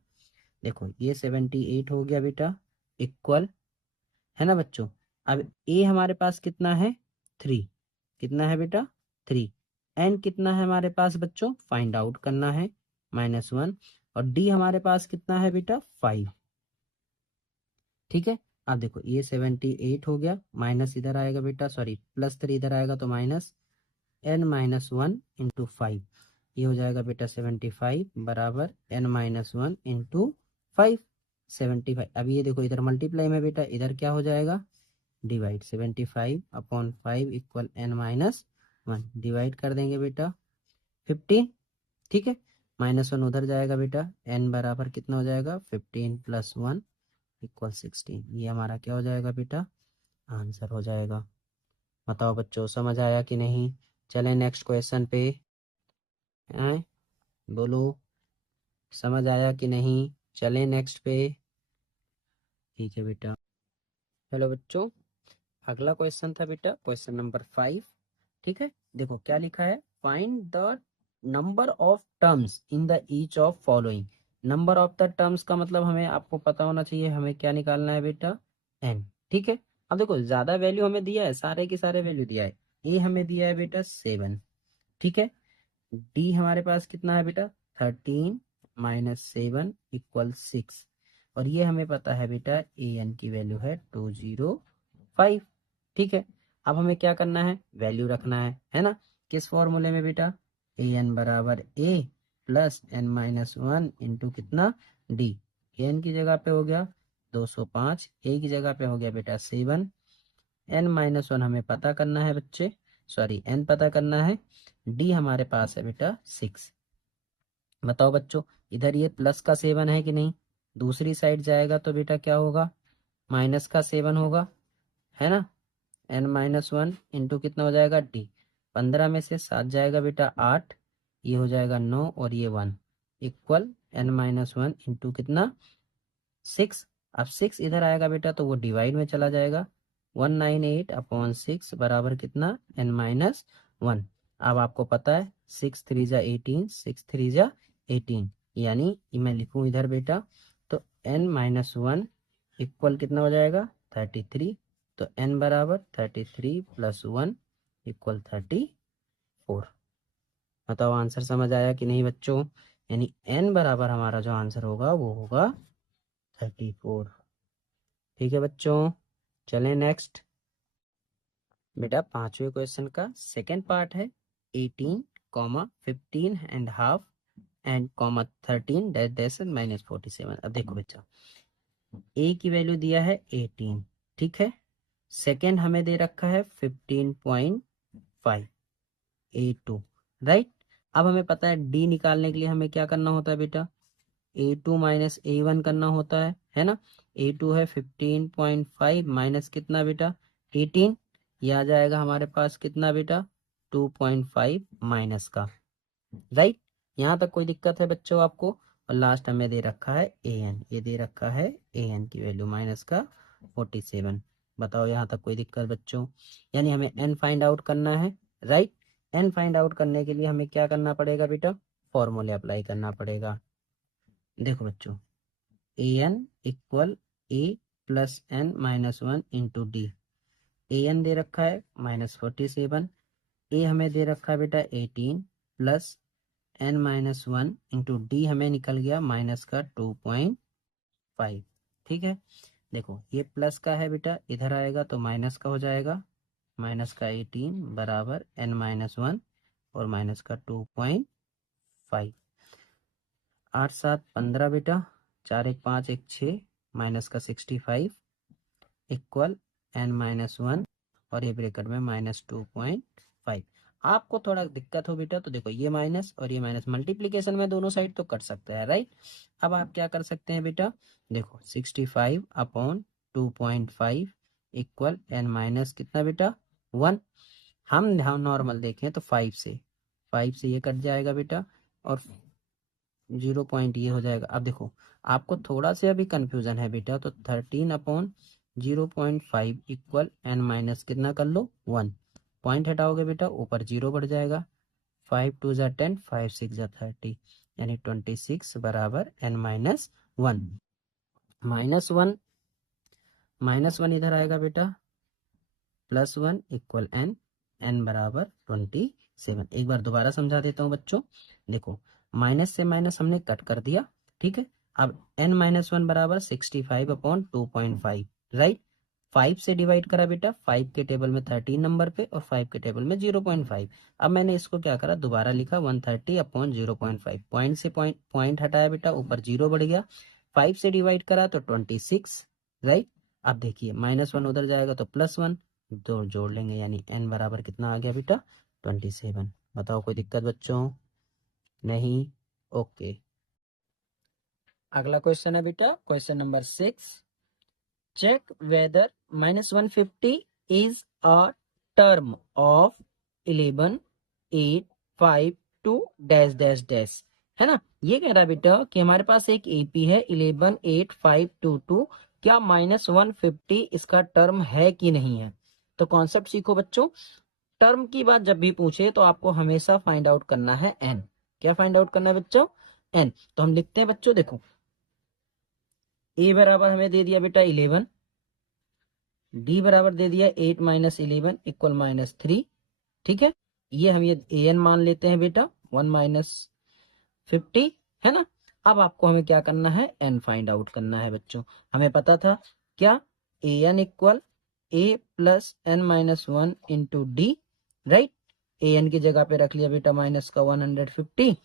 देखो ये 78 हो गया बेटा इक्वल, है ना बच्चों। अब A हमारे पास कितना है? 3। कितना है बेटा? 3। एन कितना है हमारे पास बच्चों? फाइंड आउट करना है, -1। और डी हमारे पास कितना है बेटा? 5। ठीक है, अब देखो ये 78 हो गया, माइनस इधर आएगा बेटा, सॉरी +3 इधर आएगा तो माइनस n माइनस 1 इंटू 5, ये हो जाएगा बेटा 75 बराबर n माइनस 1 इंटू 5। 75, अब ये देखो इधर मल्टीप्लाई में बेटा, इधर क्या हो जाएगा? Divide. 75 upon 5 equal n minus 1, divide कर देंगे बेटा 15। ठीक है, -1 उधर जाएगा बेटा, n बराबर कितना हो जाएगा? 15 प्लस 1 इक्वल 16। ये हमारा क्या हो जाएगा बेटा? आंसर हो जाएगा। बताओ बच्चों, समझ आया कि नहीं? चलें नेक्स्ट क्वेश्चन पे। हैं? बोलो, समझ आया कि नहीं? चलें नेक्स्ट पे। ठीक है बेटा, हेलो बच्चों, अगला क्वेश्चन था बेटा क्वेश्चन नंबर 5। ठीक है, देखो क्या लिखा है, find the number of terms in the each of following. Number of the terms का मतलब हमें आपको पता होना चाहिए, हमें क्या निकालना है बेटा? n। ठीक है, अब देखो ज्यादा वैल्यू हमें दिया है, सारे के सारे वैल्यू दिया है। ए हमें दिया है बेटा 7। ठीक है, डी हमारे पास कितना है बेटा? 13 माइनस 7 इक्वल 6। और ये हमें पता है बेटा ए एन की वैल्यू है 205। ठीक है, अब हमें क्या करना है? वैल्यू रखना है ना? किस फॉर्मूले में बेटा? ए एन बराबर a plus n minus 1 into कितना? डी। ए एन की जगह पे हो गया 205, ए की जगह पे हो गया बेटा 7, एन माइनस 1 हमें पता करना है बच्चे, सॉरी एन पता करना है, डी हमारे पास है बेटा 6। बताओ बच्चों, इधर ये प्लस का 7 है कि नहीं? दूसरी साइड जाएगा तो बेटा क्या होगा? माइनस का 7 होगा, है ना? एन माइनस 1 इंटू कितना हो जाएगा? डी। 15 में से 7 जाएगा बेटा 8, ये हो जाएगा 9 और ये 1 इक्वल एन माइनस 1 इंटू कितना? 6। अब 6 इधर आएगा बेटा तो वो डिवाइड में चला जाएगा, 198 अपॉन 6 बराबर कितना? N minus 1। अब आपको पता है 6 3 जा 18, 6 3 जा 18, यानी मैं लिखूं इधर बेटा तो एन माइनस 1 इक्वल कितना हो जाएगा? 33। तो n बराबर 33 प्लस 1 इक्वल 34। बताओ आंसर समझ आया कि नहीं बच्चों? यानी n बराबर हमारा जो आंसर होगा वो होगा 34। ठीक है बच्चों, चलें नेक्स्ट। बेटा 5वें क्वेश्चन का सेकेंड पार्ट है 18, 15 and half and 13 dash dash minus 47। अब देखो बच्चा, a की वैल्यू दिया है 18। ठीक है, सेकेंड हमें दे रखा है 15.5 A2, राइट। अब हमें पता है डी निकालने के लिए हमें क्या करना होता है बेटा? A2 माइनस A1 करना होता है ना? A2 है 15.5 माइनस कितना बेटा? 18, ये आ जाएगा हमारे पास कितना बेटा 2.5 माइनस का, राइट। यहाँ तक कोई दिक्कत है बच्चों आपको? और लास्ट हमें दे रखा है an, ये दे रखा है an की वैल्यू माइनस का 47। बताओ यहाँ तक कोई दिक्कत बच्चों? यानी हमें n फाइंड आउट करना है, राइट। n फाइंड आउट करने के लिए हमें क्या करना पड़ेगा बेटा? फॉर्मूले अप्लाई करना पड़ेगा। देखो बच्चों, an equal a plus n minus 1 into D. an दे रखा है -47, a हमें दे रखा है बेटा 18 plus n minus 1 into D हमें निकल गया माइनस का 2.5। ठीक है, देखो ये प्लस का है बेटा, इधर आएगा तो माइनस का हो जाएगा, माइनस का 18 बराबर n माइनस 1 और माइनस का 2.5। 8 7 15 बेटा, 4 1 5 1 6 माइनस का 65 इक्वल n माइनस 1 और ये ब्रैकेट में माइनस 2.5। आपको थोड़ा दिक्कत हो बेटा तो देखो ये माइनस और ये माइनस मल्टीप्लीकेशन में दोनों साइड तो कट सकता है, राइट। अब आप क्या कर सकते हैं बेटा? देखो 65 अपॉन 2.5 इक्वल n माइनस कितना बेटा 1। हम नॉर्मल देखें तो 5 से ये कट जाएगा बेटा और 0 पॉइंट ये हो जाएगा। अब देखो आपको थोड़ा सा अभी कंफ्यूजन है बेटा, तो 13 अपॉन 0.5 इक्वल n माइनस कितना कर लो 1। पॉइंट हटाओगे बेटा ऊपर 0 बढ़ जाएगा। 5 2 जा 10, 5 6 जा 30 यानी 26 बराबर n माइनस 1। माइनस वन इधर आएगा बेटा प्लस 1 इक्वल n बराबर 27। एक बार दोबारा समझा देता हूँ बच्चों, देखो माइनस से माइनस हमने कट कर दिया, ठीक है। अब n माइनस 1 बराबर 65 अपॉन 2.5, राइट। 5 से डिवाइड करा बेटा, 5 के टेबल में 13 नंबर पे और 5 के टेबल में 0.5। अब मैंने इसको क्या करा, दोबारा लिखा 130 अपॉन 0.5। पॉइंट से पॉइंट हटाया बेटा, ऊपर 0 बढ़ गया। 5 से डिवाइड करा तो 26, राइट। अब देखिए माइनस 1 उधर जाएगा तो प्लस 1, दो जोड़ लेंगे यानी n बराबर कितना आ गया बेटा 27। बताओ कोई दिक्कत बच्चों? नहीं, ओके। अगला क्वेश्चन है बेटा question number 6। Check whether -150 is a term of 11 8 5 2 dash dash dash, है ना। ये कह रहा है बेटा कि हमारे पास एक एपी है 11 8 5 2 2, क्या -150 इसका टर्म है कि नहीं है। तो कॉन्सेप्ट सीखो बच्चों, टर्म की बात जब भी पूछे तो आपको हमेशा फाइंड आउट करना है n। क्या फाइंड आउट करना है बच्चों? n। तो हम लिखते हैं बच्चों, देखो a बराबर हमें दे दिया बेटा 11, d बराबर दे दिया 8 माइनस 11 इक्वल -3, ठीक है। ये हम ये an मान लेते हैं बेटा 1 -50, है ना। अब आपको हमें क्या करना है, n फाइंड आउट करना है बच्चों। हमें पता था क्या, an equal a plus n minus 1 into d, right. an की जगह पे रख लिया बेटा माइनस का 150,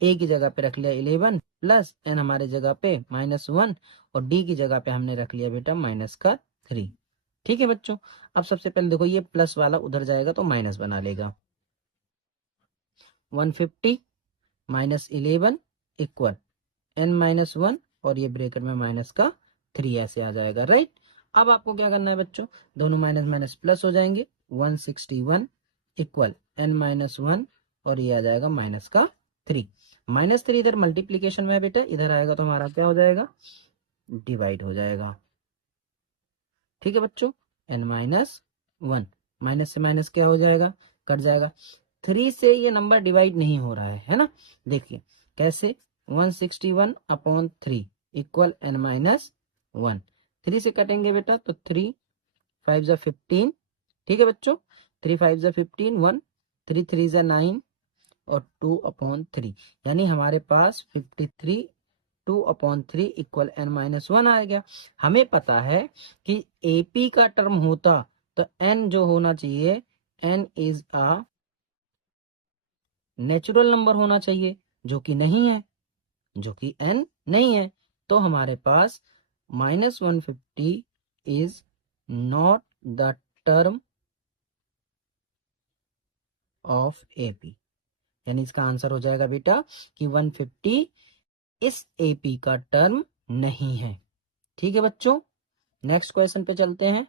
a की जगह पे रख लिया 11 प्लस n हमारे जगह पे -1 और d की जगह पे हमने रख लिया बेटा माइनस का 3। ठीक है बच्चों, अब सबसे पहले देखो ये प्लस वाला उधर जाएगा तो माइनस बना लेगा। 150 माइनस 11 इक्वल n माइनस 1 और ये ब्रैकेट में माइनस का 3 ऐसे आ जाएगा, राइट। अब आपको क्या करना है बच्चों, दोनों माइनस माइनस प्लस हो जाएंगे। 161 इक्वल n माइनस 1 और ये आ जाएगा माइनस का 3। -3 इधर मल्टीप्लीकेशन में है बेटा, इधर आएगा तो हमारा क्या हो जाएगा, डिवाइड हो जाएगा। ठीक है बच्चों, n माइनस 1 माइनस से माइनस क्या हो जाएगा, कट जाएगा। 3 से ये नंबर डिवाइड नहीं हो रहा है ना। देखिए कैसे, 161 अपॉन 3 इक्वल n माइनस 1। 3 से कटेंगे बेटा तो 3 5 जा 15, ठीक है बच्चों। 3 5 जा 15, 1 3 3 जा 9 और 2 अपॉन 3, यानी हमारे पास 53 2 अपॉन 3 इक्वल n माइनस 1 आ गया। हमें पता है कि AP का टर्म होता तो n जो होना चाहिए, n is a natural number होना चाहिए, जो कि नहीं है, जो कि n नहीं है। तो हमारे पास -150 is not the term of AP, यानी इसका आंसर हो जाएगा बेटा कि 150 इस AP का टर्म नहीं है। ठीक है बच्चों, नेक्स्ट क्वेश्चन पे चलते हैं।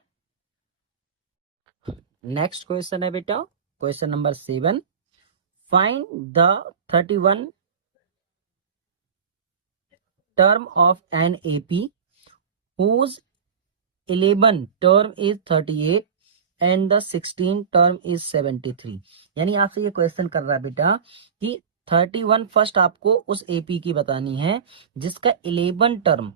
नेक्स्ट क्वेश्चन है बेटा question number 7, find the 31 term of an AP whose 11 term is 38 and the 16 term is 73। यानी आपसे ये क्वेश्चन कर रहा है बेटा कि 31 फर्स्ट आपको उस एपी की बतानी है जिसका 11 टर्म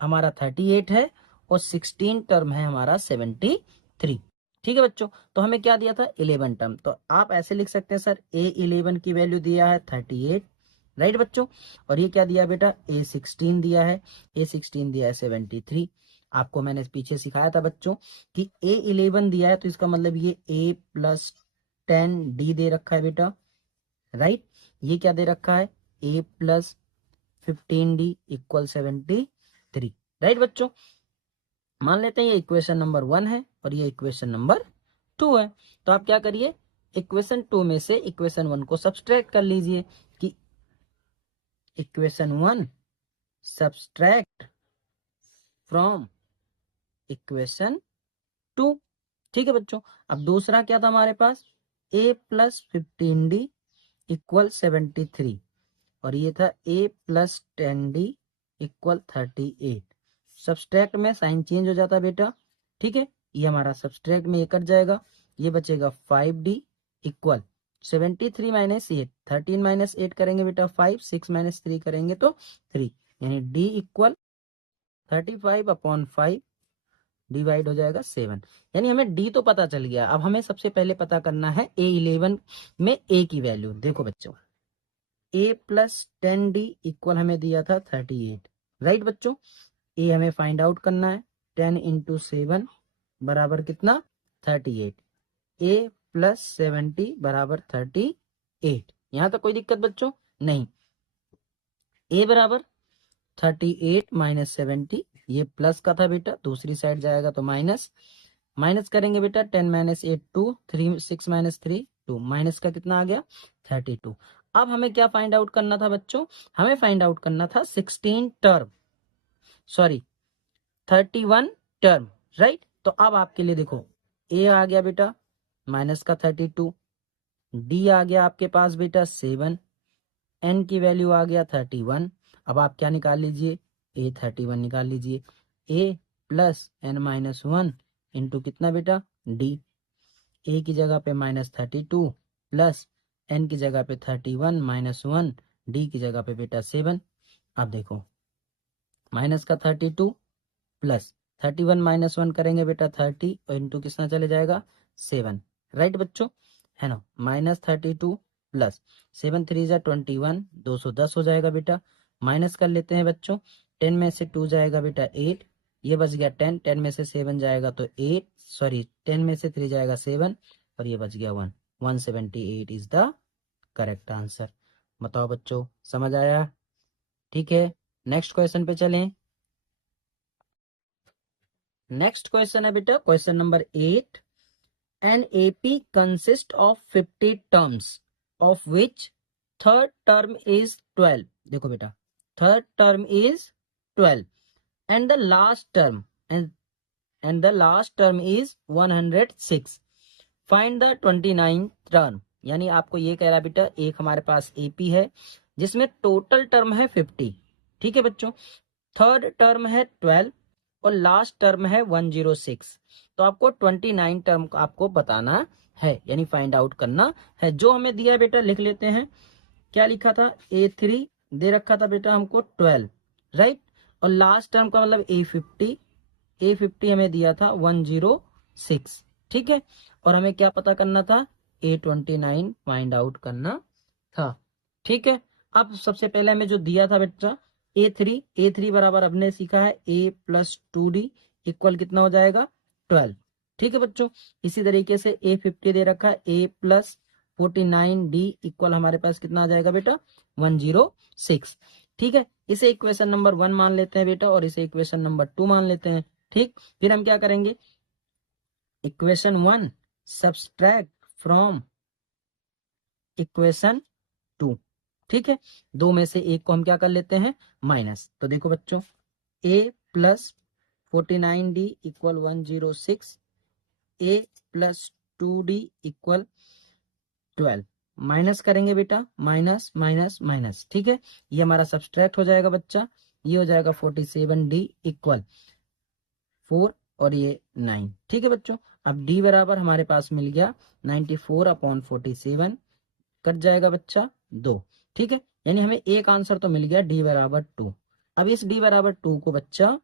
हमारा 38 है और 16 टर्म है हमारा 73। ठीक है बच्चों, तो हमें क्या दिया था 11 टर्म, तो आप ऐसे लिख सकते हैं सर A11 की वैल्यू दिया है 38, राइट बच्चों, और ये क्या दिया बेटा A16 दिया है, A16 दिया है 73। आपको मैंने पीछे सिखाया था बच्चों कि A11 दिया है तो इसका मतलब ये A+10D दे रखा है बेटा, राइट। ये क्या दे रखा है A+15D इक्वल 73, राइट बच्चों। मान लेते हैं ये इक्वेशन नंबर 1 है और ये इक्वेशन नंबर 2 है, तो आप क्या करिए इक्वेशन 2 में से इक्वेशन 1 को सब्सट्रैक्ट कर लीजिए कि इक्वेशन 1 सब्सट्रैक्ट फ्रॉम इक्वेशन 2। ठीक है बच्चों, अब दूसरा क्या था हमारे पास A+15D इक्वल 73 और ये था A+10D इक्वल 38। सब्सट्रैक्ट में साइन चेंज हो जाता बेटा, ठीक है, ये हमारा सब्सट्रैक्ट में ये कट जाएगा, ये बचेगा 5D इक्वल 73 माइनस 8, 13 माइनस 8 करेंगे बेटा 5, 6 माइनस 3 करेंगे तो 3, यानी D इक्वल 35/5 डिवाइड हो जाएगा 7। यानी हमें D तो पता चल गया, अब हमें सबसे पहले पता करना है A11 में A की वैल्यू। देखो बच्चों A+10D इक्वल हमें दिया था 38, राइट बच्चों। ए हमें फाइंड आउट करना है, 10 × 7 बराबर कितना 38, A+70 बराबर 38। यहाँ तक कोई दिक्कत बच्चों नहीं। ए बराबर 38 माइनस 70, ये प्लस का था बेटा, दूसरी साइड जाएगा तो माइनस, माइनस करेंगे बेटा 10 माइनस 8 2, 3 6 माइनस 3 2, माइनस का कितना आ गया 32। अब हमें क्या फाइंड आउट करना था बच्चों, हमें फाइंड आउट करना था 16 टर्म, सॉरी 31 टर्म, राइट। तो अब आपके लिए देखो ए आ गया बेटा माइनस का 32, डी आ गया आपके पास बेटा 7, एन की वैल्यू आ गया 31। अब आप क्या निकाल लीजिए A31 निकाल लीजिए, A+n-1 इंटू कितना बेटा D, ए की जगह पे -32 प्लस एन की जगह पे 31 -1, डी की जगह पे बेटा 7। अब देखो माइनस का 32 प्लस 31 -1 करेंगे बेटा 30 और इंटू कितना चले जाएगा 7, राइट बच्चों, है ना। -32 प्लस 7 3 जा 21, 210 हो जाएगा बेटा। माइनस कर लेते हैं बच्चों, 10 में से 2 जाएगा बेटा 8, ये बच गया 10, 10 में से 7 जाएगा तो 8, सॉरी 10 में से 3 जाएगा 7 और ये बच गया 1, 178 इज द करेक्ट आंसर। बताओ बच्चों समझ आया, ठीक है। नेक्स्ट क्वेश्चन पे चलें। नेक्स्ट क्वेश्चन है बेटा question number 8, an AP consist of 50 terms of which third term is 12। देखो बेटा third term is 12 and the last term and the last term is 106। Find the 29 term. यानी आपको ये कह रहा है बेटा एक हमारे पास एपी है जिसमें टोटल टर्म है 50, ठीक है बच्चों, थर्ड टर्म है 12 और लास्ट टर्म है 106। तो आपको 29 टर्म को आपको बताना है, यानी फाइंड आउट करना है। जो हमें दिया है बेटा लिख लेते हैं, क्या लिखा था A3 दे रखा था बेटा हमको 12, राइट, और लास्ट टर्म का मतलब A50 हमें दिया था 106, ठीक है, और हमें क्या पता करना था A29 फाइंड आउट करना था, ठीक है। अब सबसे पहले हमें जो दिया था बेटा A3 बराबर हमने सीखा है A+2D इक्वल कितना हो जाएगा 12, ठीक है बच्चों। इसी तरीके से A50 दे रखा है A+49D इक्वल हमारे पास कितना आ जाएगा बेटा 106, ठीक है। इसे इक्वेशन नंबर 1 मान लेते हैं बेटा और इसे इक्वेशन नंबर 2 मान लेते हैं, ठीक। फिर हम क्या करेंगे इक्वेशन 1 सब्सट्रैक्ट फ्रॉम इक्वेशन 2, ठीक है। दो में से एक को हम क्या कर लेते हैं माइनस। तो देखो बच्चों A+49D equal 106, A+2 2d equal 12, minus करेंगे बेटा, माइनस माइनस माइनस, ठीक है, ये हमारा सब्सट्रैक्ट हो जाएगा बच्चा, ये हो जाएगा 47d इक्वल 4 और ये 9, ठीक है बच्चों। अब d बराबर हमारे पास मिल गया 94/47, कट जाएगा बच्चा 2, ठीक है, यानी हमें एक आंसर तो मिल गया d बराबर 2। अब इस d बराबर 2 को बच्चा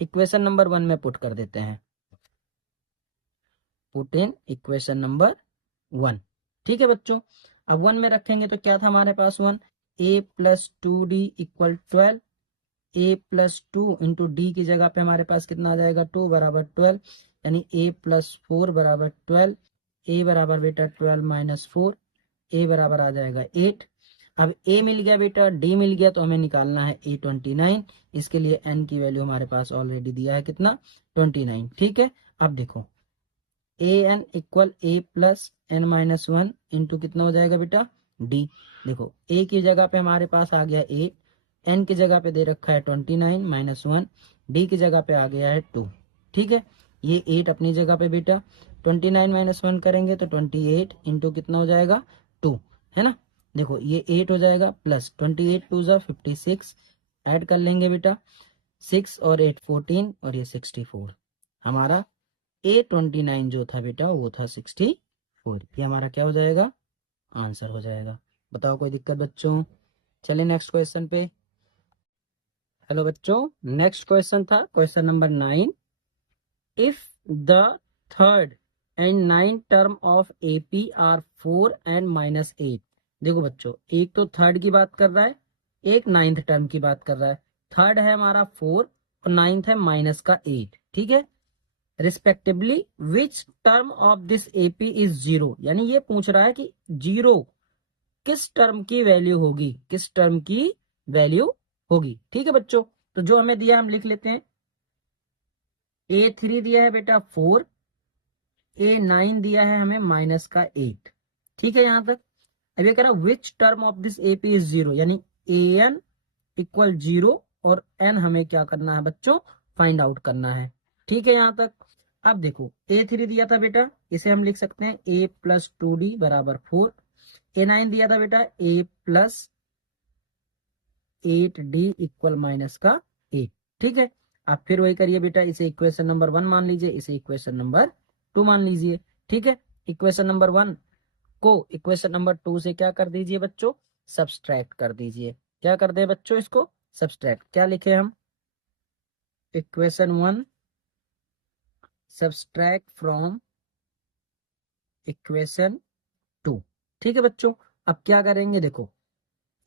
इक्वेशन नंबर 1 में पुट कर देते हैं, पुट इन इक्वेशन नंबर 1, ठीक है बच्चों। अब 1 में रखेंगे तो क्या था हमारे पास 1, a plus 2d equal 12, a plus 2 into D की जगह पे हमारे पास कितना आ जाएगा 2 बराबर 12, यानी a प्लस 4 बराबर 12, a बराबर बेटा 12 माइनस 4, a बराबर आ जाएगा 8। अब a मिल गया बेटा, d मिल गया, तो हमें निकालना है a 29, इसके लिए n की वैल्यू हमारे पास ऑलरेडी दिया है कितना 29, ठीक है। अब देखो a n equal a plus n minus 1 into कितना हो जाएगा बेटा डी। देखो ए की जगह पे हमारे पास आ गया 8, एन की जगह पे दे रखा है 29 माइनस 1, डी की जगह पे आ गया है 2, ठीक है। ये 8 अपनी जगह पे बेटा, 29 माइनस 1 करेंगे तो 28 इंटू कितना हो जाएगा 2, है ना। देखो ये 8 हो जाएगा प्लस 28 2 जा 56, ऐड कर लेंगे बेटा, 6 और 8 14 और ये 64, हमारा A29 जो था बेटा वो था 64, ये हमारा क्या हो जाएगा आंसर हो जाएगा। बताओ कोई दिक्कत बच्चों। चलिए नेक्स्ट क्वेश्चन पे। हेलो बच्चों, नेक्स्ट क्वेश्चन था question number 9, if the third and 9 term of AP are 4 and minus 8। देखो बच्चों, एक तो थर्ड की बात कर रहा है, एक 9th टर्म की बात कर रहा है। थर्ड है हमारा 4 और 9th है माइनस का 8, ठीक है। Respectively which term of this AP is 0, यानी ये पूछ रहा है कि 0 किस टर्म की वैल्यू होगी, किस टर्म की वैल्यू होगी, ठीक है बच्चों। तो जो हमें दिया हम लिख लेते हैं, A3 दिया है बेटा 4, A9 दिया है हमें माइनस का 8, ठीक है यहां तक। अब ये कह रहा है which term of this AP is 0, यानी AN इक्वल 0 और n हमें क्या करना है बच्चों फाइंड आउट करना है, ठीक है यहां तक। अब देखो A3 दिया था बेटा, इसे हम लिख सकते हैं a प्लस 2d बराबर 4, A9 दिया था बेटा a plus 8d equal minus का 8, ठीक है। अब फिर वही करिए बेटा, इसे इक्वेशन नंबर 1 मान लीजिए, इसे इक्वेशन नंबर 2 मान लीजिए, ठीक है। इक्वेशन नंबर 1 को इक्वेशन नंबर 2 से क्या कर दीजिए बच्चों सब्सट्रैक्ट कर दीजिए। क्या कर दे बच्चों इसको सब्सट्रैक्ट, क्या लिखे हम इक्वेशन 1 सब्सट्रैक्ट फ्रॉम इक्वेशन 2, ठीक है बच्चों। अब क्या करेंगे देखो,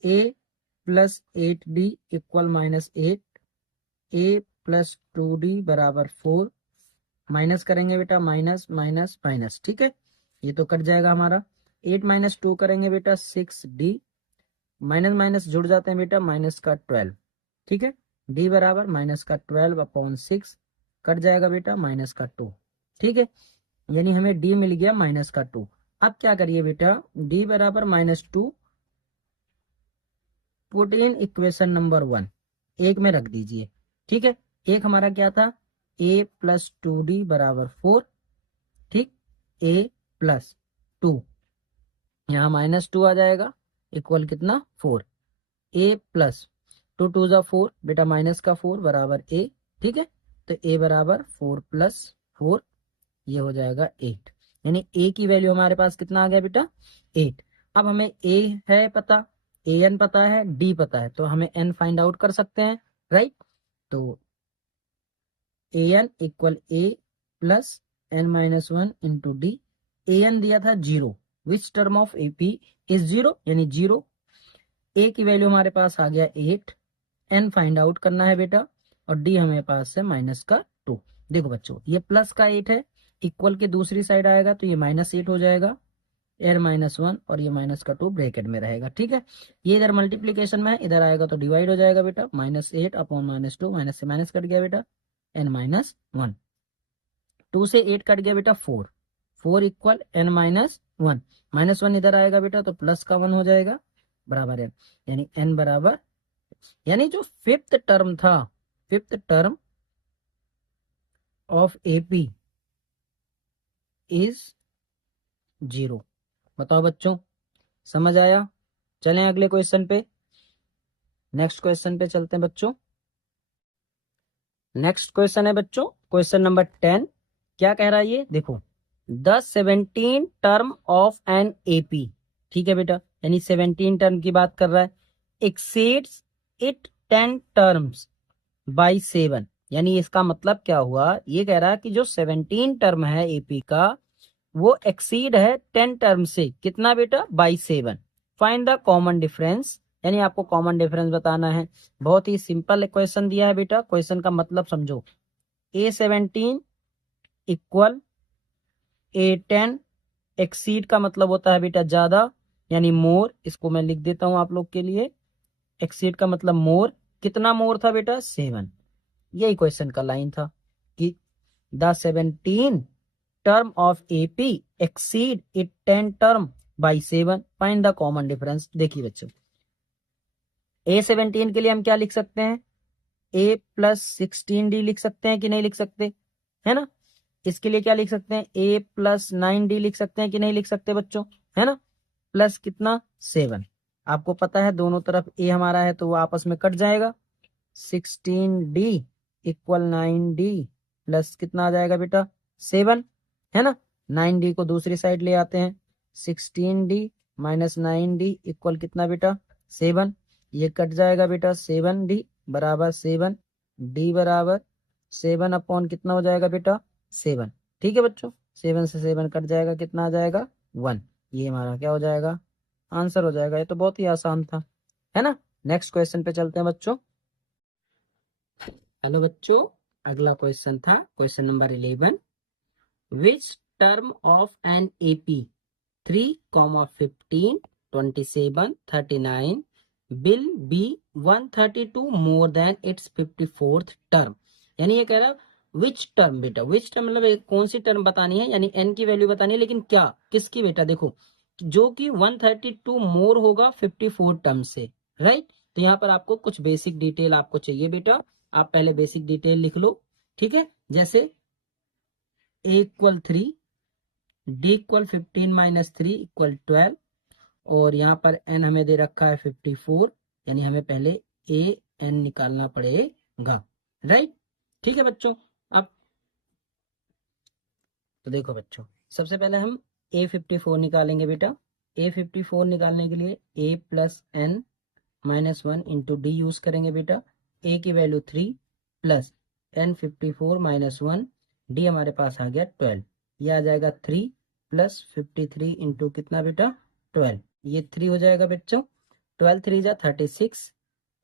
a plus 8d equal minus 8, a plus 2d बराबर 4, माइनस करेंगे बेटा माइनस माइनस माइनस, ठीक है, ये तो कट जाएगा हमारा। 8 माइनस 2 करेंगे बेटा 6d, माइनस माइनस जुड़ जाते हैं बेटा माइनस का 12, ठीक है। d बराबर माइनस का 12/6, कट जाएगा बेटा माइनस का 2, ठीक है, यानी हमें d मिल गया माइनस का 2। अब क्या करिए बेटा, d बराबर -2 पुट इन इक्वेशन नंबर 1, एक में रख दीजिए, ठीक है। एक हमारा क्या था a प्लस 2d बराबर 4, ठीक, a प्लस 2, यहाँ -2 आ जाएगा इक्वल कितना 4, a प्लस 2 2 जा 4 बेटा माइनस का 4 बराबर a, ठीक है। तो a बराबर 4 प्लस 4, ये हो जाएगा 8, यानी a की वैल्यू हमारे पास कितना आ गया बेटा 8। अब हमें a है पता, an पता है, d पता है, तो हमें n फाइंड आउट कर सकते हैं, राइट। तो an equal a plus n minus 1 into D, an दिया था 0, which term of AP is 0, यानी 0, a की वैल्यू हमारे पास आ गया 8, n फाइंड आउट करना है बेटा, और d हमें पास है माइनस का 2। देखो बच्चों ये प्लस का 8 है, इक्वल के दूसरी साइड आएगा तो ये -8 हो जाएगा, एर -1 और ये माइनस का 2 ब्रैकेट में रहेगा, ठीक है। ये इधर मल्टीप्लीकेशन में है, इधर आएगा तो डिवाइड हो जाएगा बेटा, -8 अपॉन -2, माइनस से माइनस कट गया बेटा n-1, 2 से 8 कट गया बेटा 4, 4 इक्वल n-1, -1 इधर आएगा बेटा तो प्लस का 1 हो जाएगा बराबर n, यानी n बराबर, यानी जो फिफ्थ टर्म था, fifth term of AP is 0। बताओ बच्चों, समझ आया? चलें अगले क्वेश्चन पे, नेक्स्ट क्वेश्चन पे चलते हैं बच्चों। नेक्स्ट क्वेश्चन है बच्चों क्वेश्चन नंबर 10। क्या कह रहा है ये देखो, the 17 term of an AP, ठीक है बेटा, यानी 17 टर्म की बात कर रहा है, एक्सीड्स इट 10 टर्म्स बाई 7। यानी इसका मतलब क्या हुआ, ये कह रहा है कि जो 17 टर्म है एपी का वो एक्सीड है 10 टर्म से, कितना बेटा, by 7। Find the common difference, यानी आपको कॉमन डिफरेंस बताना है। बहुत ही सिंपल क्वेश्चन दिया है बेटा, क्वेश्चन का मतलब समझो, A17 इक्वल A10, एक्सीड का मतलब होता है बेटा ज्यादा, यानी मोर, इसको मैं लिख देता हूं आप लोग के लिए, एक्सीड का मतलब मोर, कितना मोर था बेटा, 7। यही क्वेश्चन का लाइन था कि the 17 term of AP exceed it 10 term by 7, find the common difference। देखिए बच्चों, A17 के लिए हम क्या लिख सकते हैं, A प्लस 16D लिख सकते हैं कि नहीं लिख सकते, है ना। इसके लिए क्या लिख सकते हैं, A प्लस 9D लिख सकते हैं कि नहीं लिख सकते बच्चों, है ना, प्लस कितना 7। आपको पता है दोनों तरफ A हमारा है तो वो आपस में कट जाएगा, 16D इक्वल 9D प्लस कितना आ जाएगा बेटा 7, है ना। 9D को दूसरी साइड ले आते हैं, 16D माइनस 9D इक्वल कितना बेटा 7। ये कट जाएगा बेटा, 7D बराबर 7, D बराबर 7 अपॉन कितना हो जाएगा बेटा 7। ठीक है बच्चों, 7 से 7 कट जाएगा, कितना आ जाएगा 1। ये हमारा क्या हो जाएगा, आंसर हो जाएगा। ये तो बहुत ही आसान था, है ना। नेक्स्ट क्वेश्चन पे चलते हैं बच्चों। हेलो बच्चों, अगला क्वेश्चन था question number 11। Which term of an AP 3, 15, 27, 39 will be 132 more than it's 54th term. यानी ये कह रहा है विच टर्म, बेटा विच टर्म मतलब कौन सी टर्म बतानी है, यानी एन की वैल्यू बतानी है, लेकिन क्या किसकी बेटा, देखो जो कि 132 मोर होगा 54 टर्म से, राइट। तो यहाँ पर आपको कुछ बेसिक डिटेल आपको चाहिए बेटा, आप पहले बेसिक डिटेल लिख लो, ठीक है। जैसे A equal 3, D equal 15 minus 3 equal 12, और यहाँ पर n हमें दे रखा है 54, यानी हमें पहले ए एन निकालना पड़ेगा, राइट। ठीक है बच्चों, अब तो देखो बच्चों, सबसे पहले हम A54 निकालेंगे बेटा। A54 निकालने के लिए A plus n minus 1 into d use करेंगे बेटा। A की value 3 plus n 54 minus 1, d हमारे पास आ गया 12, ये आ जाएगा 3 प्लस 53 इंटू कितना बेटा 12, ये 3 हो जाएगा बच्चों। 12 3 जा 36,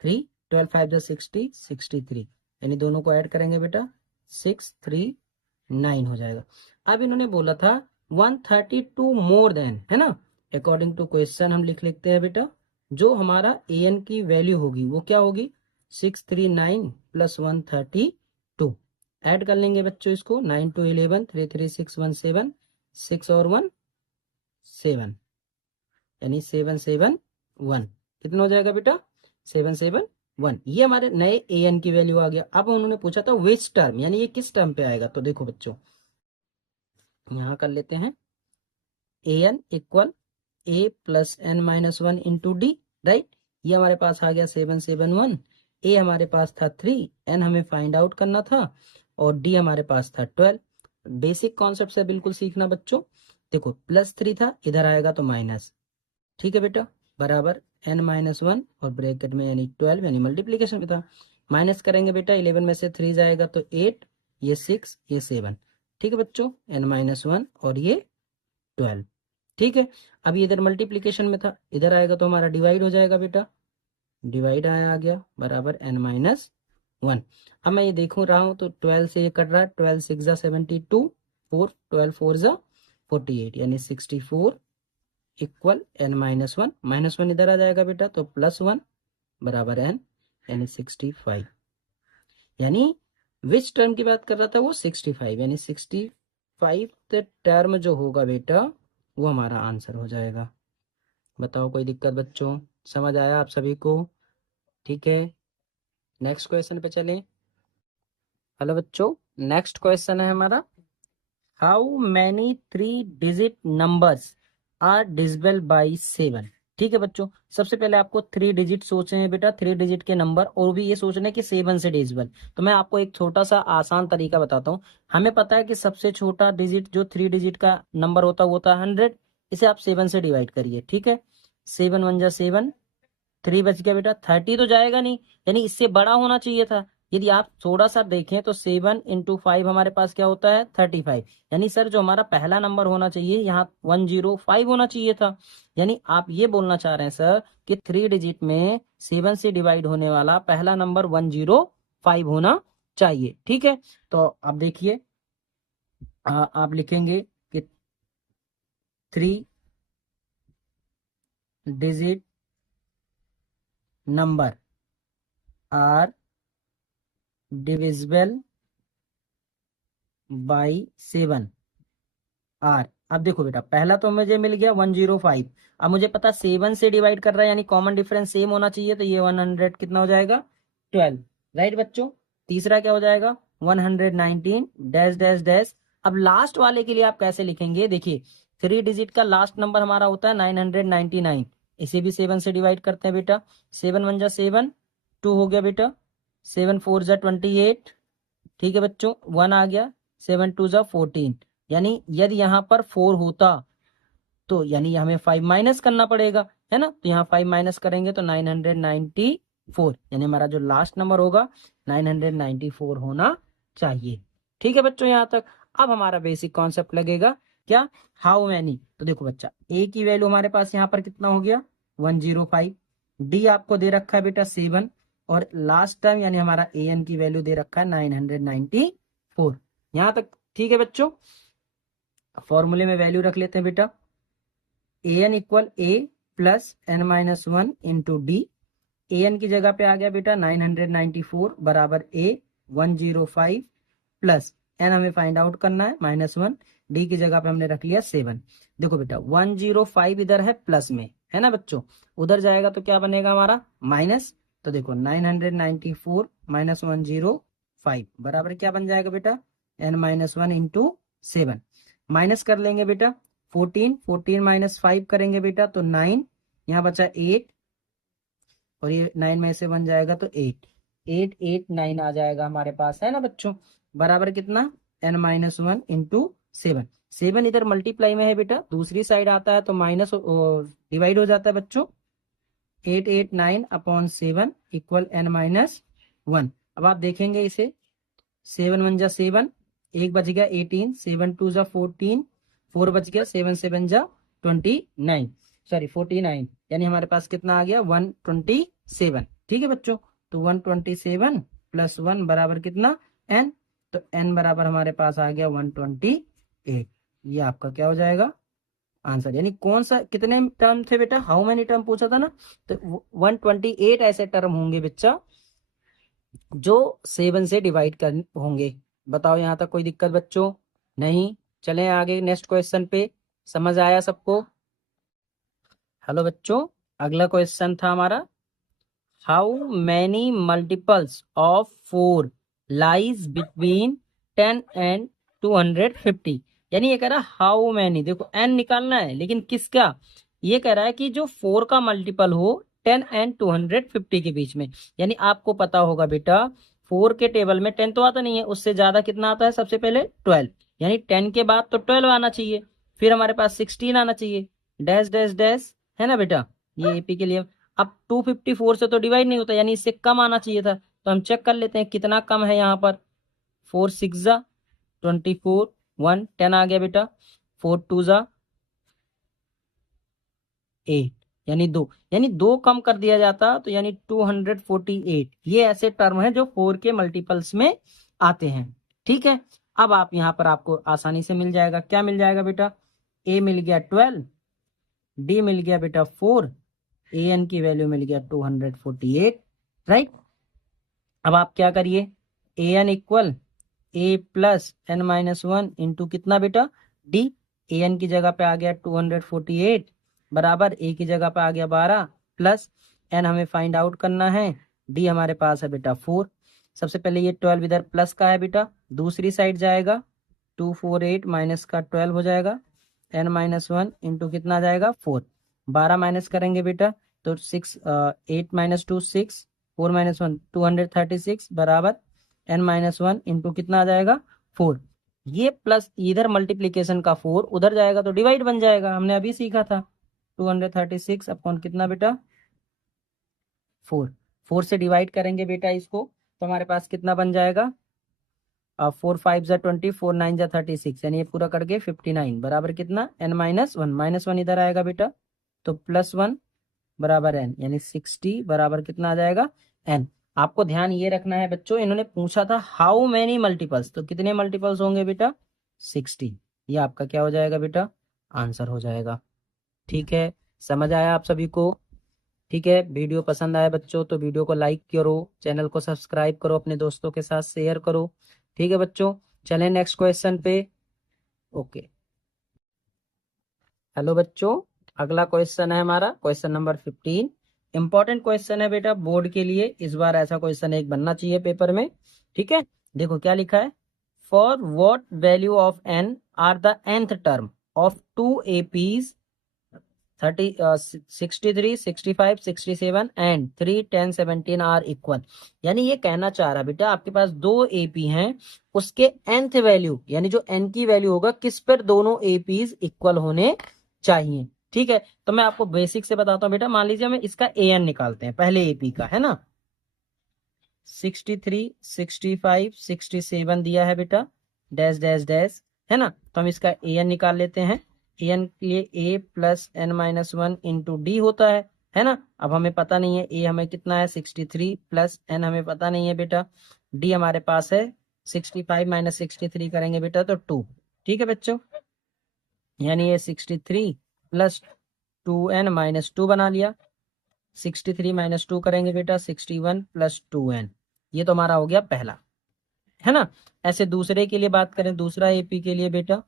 3 12 5 जा 60, 63, यानी दोनों को ऐड करेंगे बेटा 639 हो जाएगा। अब इन्होंने बोला था 132 मोर देन, है ना, अकॉर्डिंग टू क्वेश्चन हम लिख लेते हैं बेटा, जो हमारा ए एन की वैल्यू होगी वो क्या होगी 639 प्लस 132, ऐड कर लेंगे बच्चों इसको, 9 टू 11, 3 3 6 1 7, 6 और 1 7, यानी 771, कितना हो जाएगा बेटा 771। ये हमारे नए ए एन की वैल्यू आ गया। अब उन्होंने पूछा था विच टर्म, यानी ये किस टर्म पे आएगा, तो देखो बच्चों यहाँ कर लेते हैं, a n equal a plus n minus 1 into d, right. ये हमारे पास आ गया 771, ए हमारे पास था 3, एन हमें फाइंड आउट करना था, और डी हमारे पास था 12। बेसिक कॉन्सेप्ट से बिल्कुल सीखना बच्चों। देखो +3 था, इधर आएगा तो माइनस, ठीक है बेटा, बराबर एन माइनस 1 और ब्रैकेट में यानी 12, यानी मल्टीप्लीकेशन में था। माइनस करेंगे बेटा, 11 में से 3 जाएगा तो 8, ये 6, ये 7, ठीक है बच्चों, एन माइनस 1 और ये 12, ठीक है। अब इधर मल्टीप्लीकेशन में था, इधर आएगा तो हमारा डिवाइड हो जाएगा बेटा, डिवाइड आ गया बराबर एन माइनस 1। अब मैं ये देखूं रहा हूं तो 12 से ये कट रहा है, 12 6 जा 72, 4 12 4 जा 48, यानी 64 इक्वल एन माइनस 1, माइनस 1 इधर आ जाएगा बेटा तो +1 बराबर एन, यानी 65, यानी विच टर्म की बात कर रहा था वो 65, यानी 65 टर्म जो होगा बेटा वो हमारा आंसर हो जाएगा। बताओ कोई दिक्कत बच्चों, समझ आया आप सभी को, ठीक है। नेक्स्ट क्वेश्चन पे चलें। हेलो बच्चों, नेक्स्ट क्वेश्चन है हमारा, how many 3 digit numbers are divisible by 7। ठीक है बच्चों, सबसे पहले आपको 3 डिजिट सोचने हैं बेटा, 3 डिजिट के नंबर, और भी ये सोचना है कि 7 से डिविजिबल। तो मैं आपको एक छोटा सा आसान तरीका बताता हूँ। हमें पता है कि सबसे छोटा डिजिट जो 3 डिजिट का नंबर होता है वो होता है 100। इसे आप 7 से डिवाइड करिए। ठीक है, 7 × 1 = 7, 3 बच गया बेटा, 30 तो जाएगा नहीं, यानी इससे बड़ा होना चाहिए था। यदि आप थोड़ा सा देखें तो 7 × 5 हमारे पास क्या होता है 35। यानी सर जो हमारा पहला नंबर होना चाहिए यहाँ 105 होना चाहिए था। यानी आप ये बोलना चाह रहे हैं सर कि 3 डिजिट में 7 से डिवाइड होने वाला पहला नंबर 105 होना चाहिए। ठीक है, तो आप देखिए, आप लिखेंगे कि 3 digit number are divisible by 7 are. अब देखो बेटा, पहला तो मुझे मिल गया 105। अब मुझे पता 7 से डिवाइड कर रहा है, यानी कॉमन डिफरेंस सेम होना चाहिए, तो ये 100 कितना हो जाएगा 12। राइट बच्चों, तीसरा क्या हो जाएगा 119 डैश डैश डैश। अब लास्ट वाले के लिए आप कैसे लिखेंगे, देखिए 3 डिजिट का लास्ट नंबर हमारा होता है 999। इसे भी 7 से डिवाइड करते हैं बेटा। 7 × 1 = 7, 2 हो गया बेटा, 7 × 4 = 28। ठीक है बच्चों, 1 आ गया, 7 × 2 = 14। यानी यदि यहाँ पर 4 होता तो यानी हमें 5 माइनस करना पड़ेगा, है ना। तो यहाँ 5 माइनस करेंगे तो 994, यानी हमारा जो लास्ट नंबर होगा 994 होना चाहिए। ठीक है बच्चों, यहाँ तक। अब हमारा बेसिक कॉन्सेप्ट लगेगा क्या, हाउ मैनी। तो देखो बच्चा, ए की वैल्यू हमारे पास यहाँ पर कितना हो गया 105, डी आपको दे रखा है बेटा 7, और लास्ट टाइम यानी हमारा ए एन की वैल्यू दे रखा है 994। यहाँ तक ठीक है बच्चों। फॉर्मूले में वैल्यू रख लेते हैं बेटा, a n equal a plus n minus 1 into d. A n की जगह पे आ गया बेटा 994 बराबर ए 105 प्लस एन हमें फाइंड आउट करना है -1, डी की जगह पे हमने रख लिया 7। देखो बेटा 105 इधर है प्लस में, है ना बच्चों, उधर जाएगा तो क्या बनेगा हमारा माइनस। तो देखो 994 माइनस 105 बराबर क्या बन जाएगा बेटा n-1 इंटू 7। माइनस कर लेंगे बेटा 14 माइनस 5 करेंगे बेटा तो 9, यहाँ बचा 8, और ये 9 में से 1 जाएगा तो 8, 8 आ जाएगा हमारे पास, है ना बच्चों, बराबर कितना n-1 इंटू 7। 7 इधर मल्टीप्लाई में है बेटा, दूसरी साइड आता है तो माइनस डिवाइड हो जाता है बच्चों। 889/7 इक्वल n-1। अब आप देखेंगे इसे, 7 × 1 = 7, एक बच गया 18, 7 × 2 = 14, 4 बच गया, 7 × 7 = 29, सॉरी 49, यानी हमारे पास कितना आ गया 127। ठीक है बच्चों, तो 127 प्लस 1 बराबर कितना n, तो n बराबर हमारे पास आ गया 128। ये आपका क्या हो जाएगा आंसर। यानी कौन सा, कितने टर्म थे बेटा, हाउ मेनी टर्म पूछा था ना, तो 128 ऐसे टर्म होंगे बच्चा जो 7 से डिवाइड कर होंगे। बताओ यहाँ तक कोई दिक्कत बच्चों, नहीं। चलें आगे नेक्स्ट क्वेश्चन पे, समझ आया सबको। हेलो बच्चों, अगला क्वेश्चन था हमारा, how many multiples of 4 lies between 10 and 250। यानी ये कह रहा है हाउ मैनी, देखो n निकालना है लेकिन किसका, ये कह रहा है कि जो 4 का मल्टीपल हो 10 एंड 250 के बीच में। यानी आपको पता होगा बेटा 4 के टेबल में 10 तो आता नहीं है, उससे ज्यादा कितना आता है सबसे पहले 12, यानी 10 के बाद तो 12 आना चाहिए, फिर हमारे पास 16 आना चाहिए, डैश डैश डैश, है ना बेटा, ये एपी के लिए। अब 254 से तो डिवाइड नहीं होता, यानी इससे कम आना चाहिए था, तो हम चेक कर लेते हैं कितना कम है यहाँ पर। 4 6 = 24, 1 10 आ गया बेटा, 4 2 = 8, यानी 2, यानी 2 कम कर दिया जाता तो यानी 248। ये ऐसे टर्म है जो 4 के मल्टीपल्स में आते हैं। ठीक है, अब आप यहाँ पर आपको आसानी से मिल जाएगा, क्या मिल जाएगा बेटा, ए मिल गया 12, डी मिल गया बेटा 4, ए एन की वैल्यू मिल गया 248। राइट, अब आप क्या करिए, ए n equal a plus n-1 into कितना बेटा डी। ए एन की जगह पे आ गया 248 बराबर ए की जगह पे आ गया 12 प्लस एन हमें फाइंड आउट करना है, डी हमारे पास है बेटा 4। सबसे पहले ये 12 इधर प्लस का है बेटा, दूसरी साइड जाएगा 248 माइनस का 12 हो जाएगा, n माइनस 1 इंटू कितना आ जाएगा 4, 12 माइनस करेंगे बेटा तो 6, 8 माइनस 2 6, 4 माइनस 1 236 बराबर n माइनस 1 इंटू कितना आ जाएगा 4। ये प्लस इधर मल्टीप्लीकेशन का 4 उधर जाएगा तो डिवाइड बन जाएगा, हमने अभी सीखा था। 236 अपॉन कितना बेटा 4, 4 से डिवाइड करेंगे बेटा इसको तो हमारे पास कितना बन जाएगा 4 5 जा 20, 4 9 जा 36, यानी ये पूरा करके 59 बराबर कितना n माइनस 1, माइनस 1 इधर आएगा बेटा तो प्लस 1 बराबर n, यानी 60 बराबर कितना आ जाएगा n। आपको ध्यान ये रखना है बच्चों, इन्होंने पूछा था हाउ मेनी मल्टीपल्स, तो कितने मल्टीपल्स होंगे बेटा 60, ये आपका क्या हो जाएगा बेटा आंसर हो जाएगा। ठीक है, समझ आया आप सभी को? ठीक है, वीडियो पसंद आया बच्चों तो वीडियो को लाइक करो, चैनल को सब्सक्राइब करो, अपने दोस्तों के साथ शेयर करो। ठीक है बच्चों, चलें नेक्स्ट क्वेश्चन पे। ओके, हेलो बच्चों, अगला क्वेश्चन है हमारा क्वेश्चन नंबर 15। इंपॉर्टेंट क्वेश्चन है बेटा बोर्ड के लिए, इस बार ऐसा क्वेश्चन एक बनना चाहिए पेपर में। ठीक है, देखो क्या लिखा है, for what value of n are the nth term of 2 APs 30 63 65 67 and 3 10 17 are equal. यानी ये कहना चाह रहा बेटा आपके पास दो एपी हैं, उसके nth वैल्यू यानी जो n की वैल्यू होगा किस पर दोनों एपीज इक्वल होने चाहिए। ठीक है, तो मैं आपको बेसिक से बताता हूँ बेटा, मान लीजिए हमें इसका an निकालते हैं पहले एपी का, है ना 63 65 67 दिया है बेटा, डैश डैश डैश, है ना, तो हम इसका an निकाल लेते हैं। an के लिए a plus n minus 1 into d होता है ना। अब हमें पता नहीं है a हमें कितना है 63 प्लस n हमें पता नहीं है बेटा, d हमारे पास है 65 माइनस 63 करेंगे बेटा तो 2। ठीक है बच्चों, यानी ये 63 प्लस 2n माइनस 2 बना लिया, 63 माइनस 2 करेंगे बेटा 61 प्लस 2n, ये तो हमारा हो गया पहला, है ना। ऐसे दूसरे के लिए बात करें, दूसरा एपी के लिए बेटा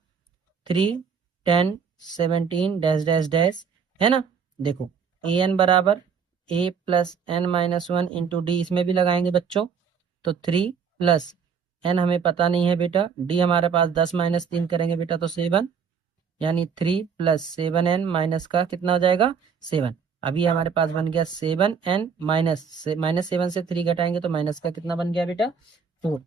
3 10 17 डैश डैश डैश, है ना। देखो an बराबर a plus n minus 1 into d, इसमें भी लगाएंगे बच्चों तो 3 प्लस n हमें पता नहीं है बेटा, d हमारे पास 10 माइनस 3 करेंगे बेटा तो 7, यानी 3 प्लस 7n माइनस का कितना हो जाएगा 7। अभी हमारे पास बन गया 7n माइनस 7 से 3 घटाएंगे तो माइनस का कितना बन गया बेटा 4।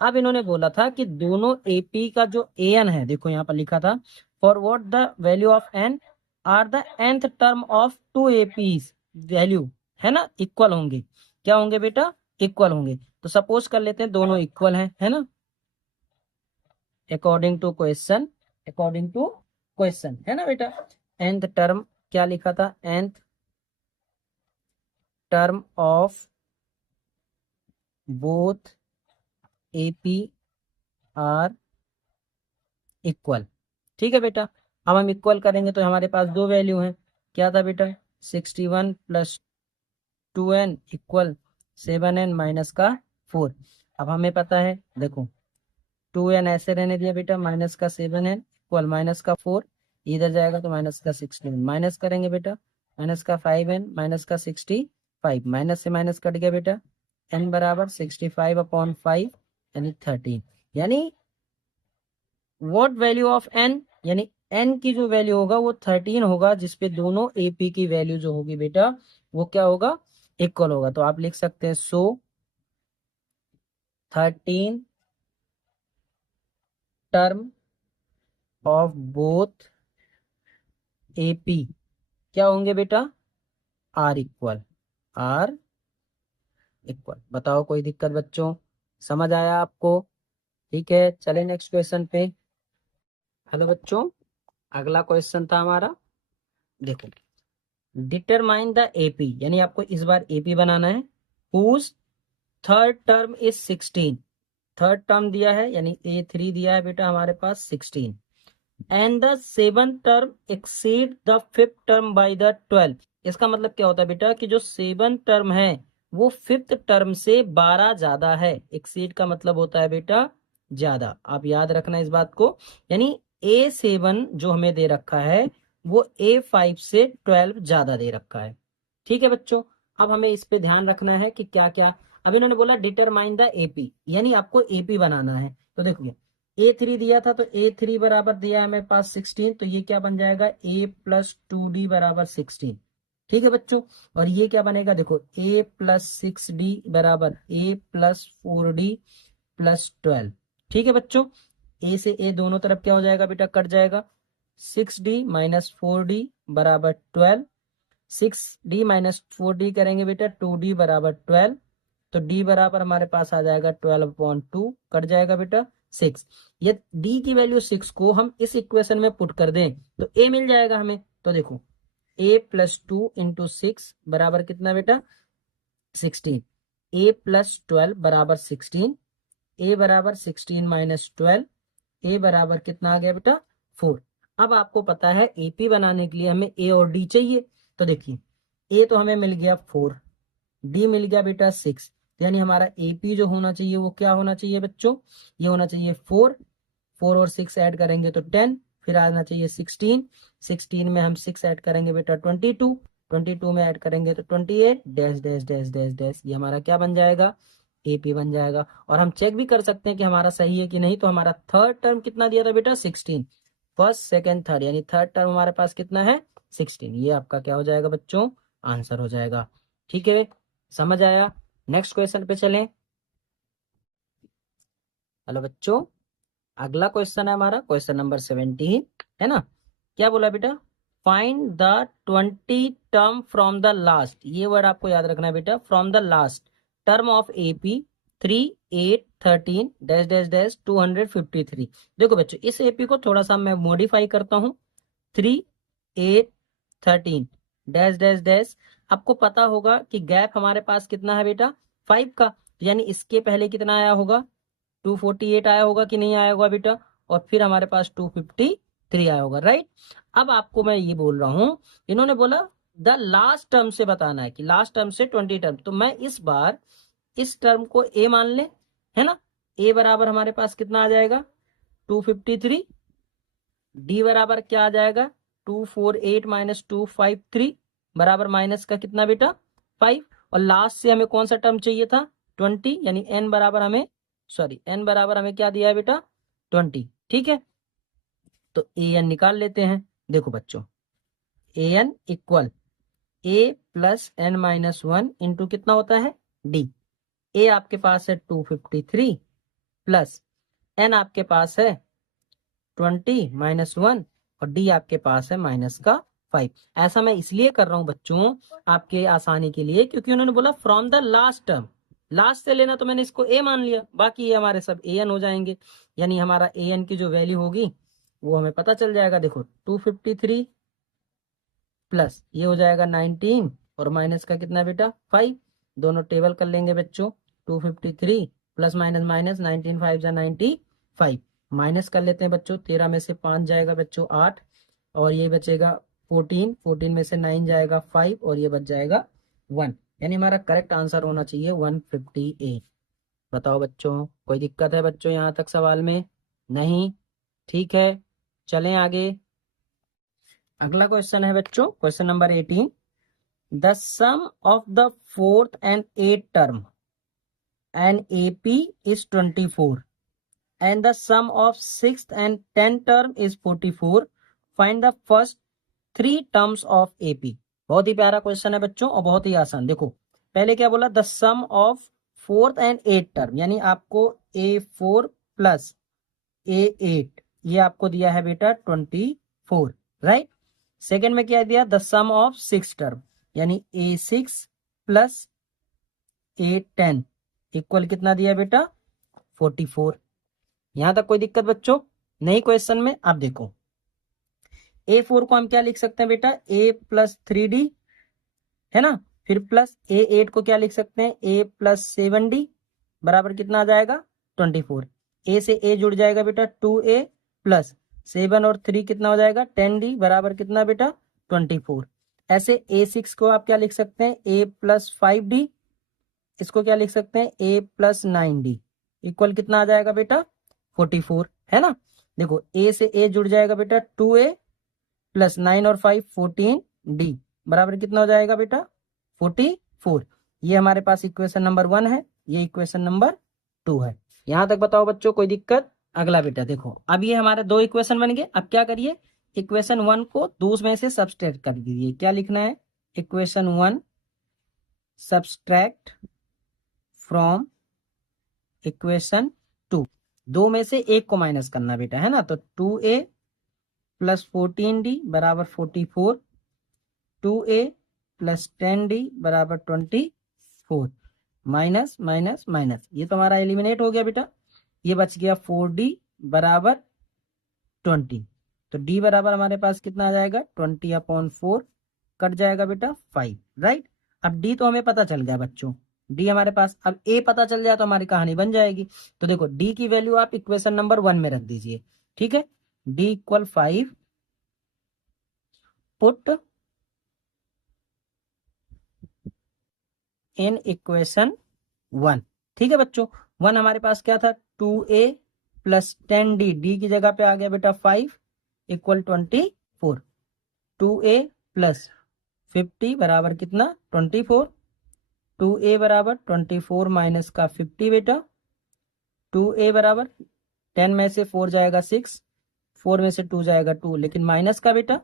अब इन्होंने बोला था कि दोनों एपी का जो an है, देखो यहाँ पर लिखा था for what the value of n are the nth term of 2 APs value, है ना, इक्वल होंगे। क्या होंगे बेटा इक्वल होंगे, तो सपोज कर लेते हैं दोनों इक्वल है ना, according to question, according to question, है ना बेटा। nth टर्म क्या लिखा था, nth term of both AP are equal. ठीक है बेटा, अब हम इक्वल करेंगे तो हमारे पास दो वैल्यू हैं, क्या था बेटा 61 plus 2n equal 7n minus का 4। अब हमें पता है, देखो 2n ऐसे रहने दिया बेटा, माइनस का 7n इक्वल माइनस का 4, इधर जाएगा तो माइनस का 16, माइनस करेंगे बेटा माइनस का 5n माइनस का 65, माइनस से माइनस कट गया बेटा, n बराबर 65 अपॉन 5 यानी 13, यानी व्हाट वैल्यू ऑफ n, यानी n की जो वैल्यू होगा वो 13 होगा, जिसपे दोनों एपी की वैल्यू जो होगी बेटा वो क्या होगा इक्वल होगा। तो आप लिख सकते हैं सो 13 टर्म ऑफ बोथ एपी क्या होंगे बेटा आर इक्वल, आर इक्वल। बताओ कोई दिक्कत बच्चों, समझ आया आपको? ठीक है, चले नेक्स्ट क्वेश्चन पे। हेलो बच्चों, अगला क्वेश्चन था हमारा, देखो डिटरमाइन द एपी, यानी आपको इस बार एपी बनाना है, whose third term is 16, third term दिया है यानी A3 दिया है बेटा हमारे पास 16, and the seven term exceed the fifth term by the 12। इसका मतलब क्या होता है बेटा कि जो सेवन टर्म है वो फिफ्थ टर्म से 12 ज्यादा है, एक्सीड का मतलब होता है बेटा ज्यादा, आप याद रखना इस बात को। यानी A7 जो हमें दे रखा है वो A5 से 12 ज्यादा दे रखा है। ठीक है बच्चों, अब हमें इस पे ध्यान रखना है कि क्या क्या, अब इन्होंने बोला डिटरमाइन द एपी, यानी आपको एपी बनाना है। तो देखिए A3 दिया था तो A3 बराबर दिया है मेरे पास 16, तो ये क्या बन जाएगा A प्लस 2D बराबर 16। ठीक है बच्चों, और ये क्या बनेगा देखो A प्लस 6D बराबर A प्लस 4D प्लस 12। ठीक है बच्चों, A से A दोनों तरफ क्या हो जाएगा बेटा, कट जाएगा। 6D माइनस 4D बराबर 12, 6D माइनस 4D करेंगे बेटा 2D बराबर 12, तो D बराबर हमारे पास आ जाएगा 12/2, कट जाएगा बेटा 6। ये D की वैल्यू 6 को हम इस इक्वेशन में पुट कर दें तो A मिल जाएगा हमें। तो देखो A प्लस 2 इंटू 6 बराबर कितना बेटा 16, A प्लस 12 बराबर 16, A बराबर 16 माइनस 12, A बराबर कितना आ गया बेटा 4। अब आपको पता है AP बनाने के लिए हमें A और D चाहिए, तो देखिए A तो हमें मिल गया 4, D मिल गया बेटा 6, यानी हमारा AP जो होना चाहिए वो क्या होना चाहिए बच्चों, ये होना चाहिए 4, 4 और 6 ऐड करेंगे तो 10, फिर आना चाहिए 16, 16 में हम 6 ऐड करेंगे बेटा 22, 22 में ऐड करेंगे तो 28, dash dash dash dash dash, ये हमारा क्या बन जाएगा AP बन जाएगा। और हम चेक भी कर सकते हैं कि हमारा सही है कि नहीं, तो हमारा थर्ड टर्म कितना दिया था बेटा 16, फर्स्ट सेकेंड थर्ड, यानी थर्ड टर्म हमारे पास कितना है 16, ये आपका क्या हो जाएगा बच्चों आंसर हो जाएगा। ठीक है, समझ आया। नेक्स्ट क्वेश्चन पे चलें। हेलो बच्चों, अगला क्वेश्चन है हमारा क्वेश्चन नंबर 17, है ना। क्या बोला बेटा, find the 20 term from the last, ये वर्ड आपको याद रखना है बेटा, from the last term of AP 3 8 13 dash dash dash 253। देखो बच्चों इस AP को थोड़ा सा मैं मॉडिफाई करता हूँ, 3 8 13 डैश डैश डैश, आपको पता होगा कि गैप हमारे पास कितना है बेटा 5 का, यानी इसके पहले कितना आया होगा 248 आया होगा कि नहीं आया होगा बेटा, और फिर हमारे पास 253 आया होगा, राइट। अब आपको मैं ये बोल रहा हूं, इन्होंने बोला द लास्ट टर्म से बताना है कि लास्ट टर्म से 20 टर्म, तो मैं इस बार इस टर्म को A मान ले, है ना। A बराबर हमारे पास कितना आ जाएगा 253, D बराबर क्या आ जाएगा 248 माइनस 253 बराबर माइनस का कितना बेटा 5, और लास्ट से हमें कौन सा टर्म चाहिए था 20, यानी N बराबर हमें N बराबर हमें क्या दिया है बेटा 20। ठीक है, तो AN निकाल लेते हैं। देखो बच्चों AN equal A plus N minus 1 into कितना होता है D। A आपके पास है 253 प्लस N आपके पास है 20 माइनस 1, और D आपके पास है माइनस का 5। ऐसा मैं इसलिए कर रहा हूं बच्चों आपके आसानी के लिए, क्योंकि उन्होंने बोला from the last term, last से लेना, तो मैंने इसको A मान लिया, बाकी ये हमारे सब AN हो जाएंगे, यानी हमारा AN की जो वैल्यू होगी वो हमें पता चल जाएगा। देखो 253 प्लस ये हो जाएगा 19 और माइनस का कितना बेटा 5, दोनों टेबल कर लेंगे बच्चों, 253 प्लस माइनस माइनस 19 5 जा 95, माइनस कर लेते हैं बच्चों, 13 में से 5 जाएगा बच्चों 8, और ये बचेगा 14, 14 में से 9 जाएगा 5, और ये बच जाएगा 1, यानी हमारा करेक्ट आंसर होना चाहिए 158। बताओ बच्चों कोई दिक्कत है बच्चों यहाँ तक सवाल में, नहीं, ठीक है चलें आगे। अगला क्वेश्चन है बच्चों question number 18, the sum of the fourth and eight term and AP is 24 and the sum of sixth and 10th term is 44, find the first 3 terms of AP। बहुत ही प्यारा क्वेश्चन है बच्चों और बहुत ही आसान। देखो पहले क्या बोला, the sum of fourth and eight term, यानी आपको A4 प्लस A8 ये आपको दिया है बेटा 24, राइट। सेकेंड में क्या दिया, द सम ऑफ 6 टर्म, यानी A6 प्लस A10 इक्वल कितना दिया बेटा 44। यहां तक कोई दिक्कत बच्चों नहीं क्वेश्चन में। आप देखो A4 को हम क्या लिख सकते हैं बेटा A प्लस 3D, है ना, फिर प्लस A8 को क्या लिख सकते हैं A प्लस 7D बराबर कितना आ जाएगा 24। A से A जुड़ जाएगा बेटा 2A प्लस 7 और 3 कितना हो जाएगा 10D बराबर कितना बेटा 24। ऐसे A6 को आप क्या लिख सकते हैं A प्लस 5D, इसको क्या लिख सकते हैं A प्लस 9D इक्वल कितना आ जाएगा बेटा 44, है ना। देखो A से A जुड़ जाएगा बेटा 2A प्लस 9 और 5 14D बराबर कितना हो जाएगा बेटा 44। ये हमारे पास इक्वेशन नंबर 1 है, ये इक्वेशन नंबर 2 है। यहां तक बताओ बच्चों कोई दिक्कत। अगला बेटा देखो, अब ये हमारे दो इक्वेशन बन गए। अब क्या करिए, इक्वेशन 1 को दूसरे में से सब्सट्रैक्ट कर दीजिए। क्या लिखना है, इक्वेशन 1 सब्सट्रैक्ट फ्रॉम इक्वेशन 2। दो में से एक को माइनस करना बेटा, है ना। तो 2a प्लस 14d बराबर 44, 2a प्लस 10d बराबर 24, माइनस माइनस माइनस, ये तो हमारा एलिमिनेट हो गया बेटा। ये बच गया 4d बराबर 20। तो d बराबर हमारे पास कितना आ जाएगा, 20/4 कट जाएगा बेटा 5, राइट। अब d तो हमें पता चल गया बच्चों, d हमारे पास। अब a पता चल जाए तो हमारी कहानी बन जाएगी। तो देखो d की वैल्यू आप इक्वेशन नंबर 1 में रख दीजिए, ठीक है। d equal 5, put in equation 1, ठीक है बच्चों। 1 हमारे पास क्या था, 2a प्लस 10d, d की जगह पे आ गया बेटा 5 इक्वल 24। 2a प्लस 50 बराबर कितना, 24। 2a बराबर 24 माइनस का 50 बेटा। 2a बराबर 10 में से 4 जाएगा 6, 4 में से 2 जाएगा 2, लेकिन माइनस का बेटा।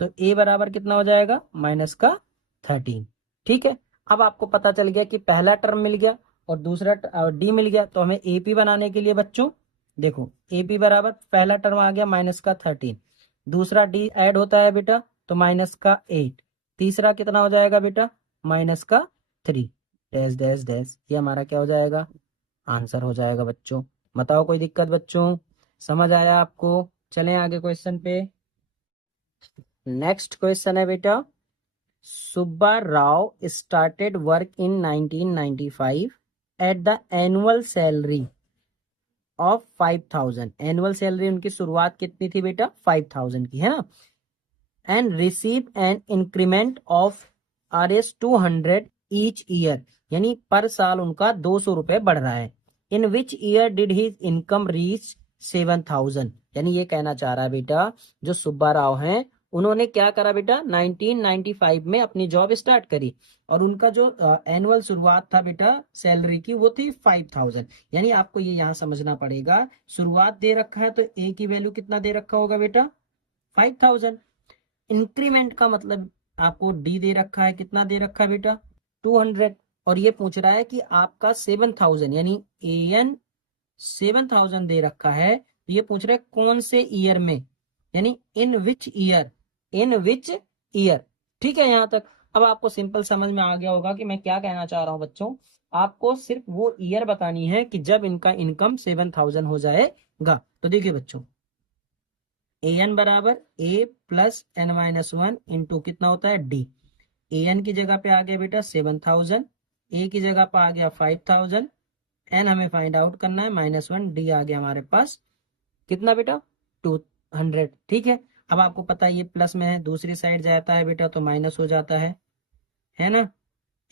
तो a बराबर कितना हो जाएगा, माइनस का 13, ठीक है। अब आपको पता चल गया कि पहला टर्म मिल गया और दूसरा d मिल गया। तो हमें AP बनाने के लिए बच्चों देखो, AP बराबर पहला टर्म आ गया माइनस का 13, दूसरा d ऐड होता है बेटा तो माइनस का 8, तीसरा कितना हो जाएगा बेटा, माइनस का 3, डैश डैश डैश। ये हमारा क्या हो जाएगा, आंसर हो जाएगा बच्चों। बताओ कोई दिक्कत बच्चों, समझ आया आपको। चलें आगे क्वेश्चन पे। नेक्स्ट क्वेश्चन है बेटा, Subba Rao started work in 1995 at the annual salary of 5000। Annual salary उनकी शुरुआत कितनी थी बेटा, 5000 की, है ना। And receive an increment of Rs 200 each year, यानी पर साल उनका 200 रुपए बढ़ रहा है। In which year did his income reach 7000, यानी ये कहना चाह रहा है बेटा, जो सुब्बा राव हैं उन्होंने क्या करा बेटा, 1995 में अपनी जॉब स्टार्ट करी और उनका जो एनुअल शुरुआत था बेटा सैलरी की वो थी 5000। यानी आपको ये यहाँ समझना पड़ेगा, शुरुआत दे रखा है तो ए की वैल्यू कितना दे रखा होगा बेटा, 5000। इंक्रीमेंट का मतलब आपको डी दे रखा है, कितना दे रखा है बेटा, 200। और ये पूछ रहा है कि आपका 7000 यानी एन 7000 दे रखा है। तो ये पूछ रहा है कौन से ईयर में, यानी इन which year, in which year, ठीक है यहाँ तक। अब आपको सिंपल समझ में आ गया होगा कि मैं क्या कहना चाह रहा हूँ बच्चों। आपको सिर्फ वो ईयर बतानी है कि जब इनका इनकम 7000 हो जाएगा। तो देखिए बच्चों, an बराबर a plus n minus 1 into कितना होता है d। an की जगह पे आ गया बेटा 7000, a की जगह पे आ गया 5000, n हमें फाइंड आउट करना है -1, d आ गया हमारे पास कितना बेटा, 200, ठीक है। अब आपको पता है ये प्लस में है, दूसरी साइड जाता है बेटा तो माइनस हो जाता है ना।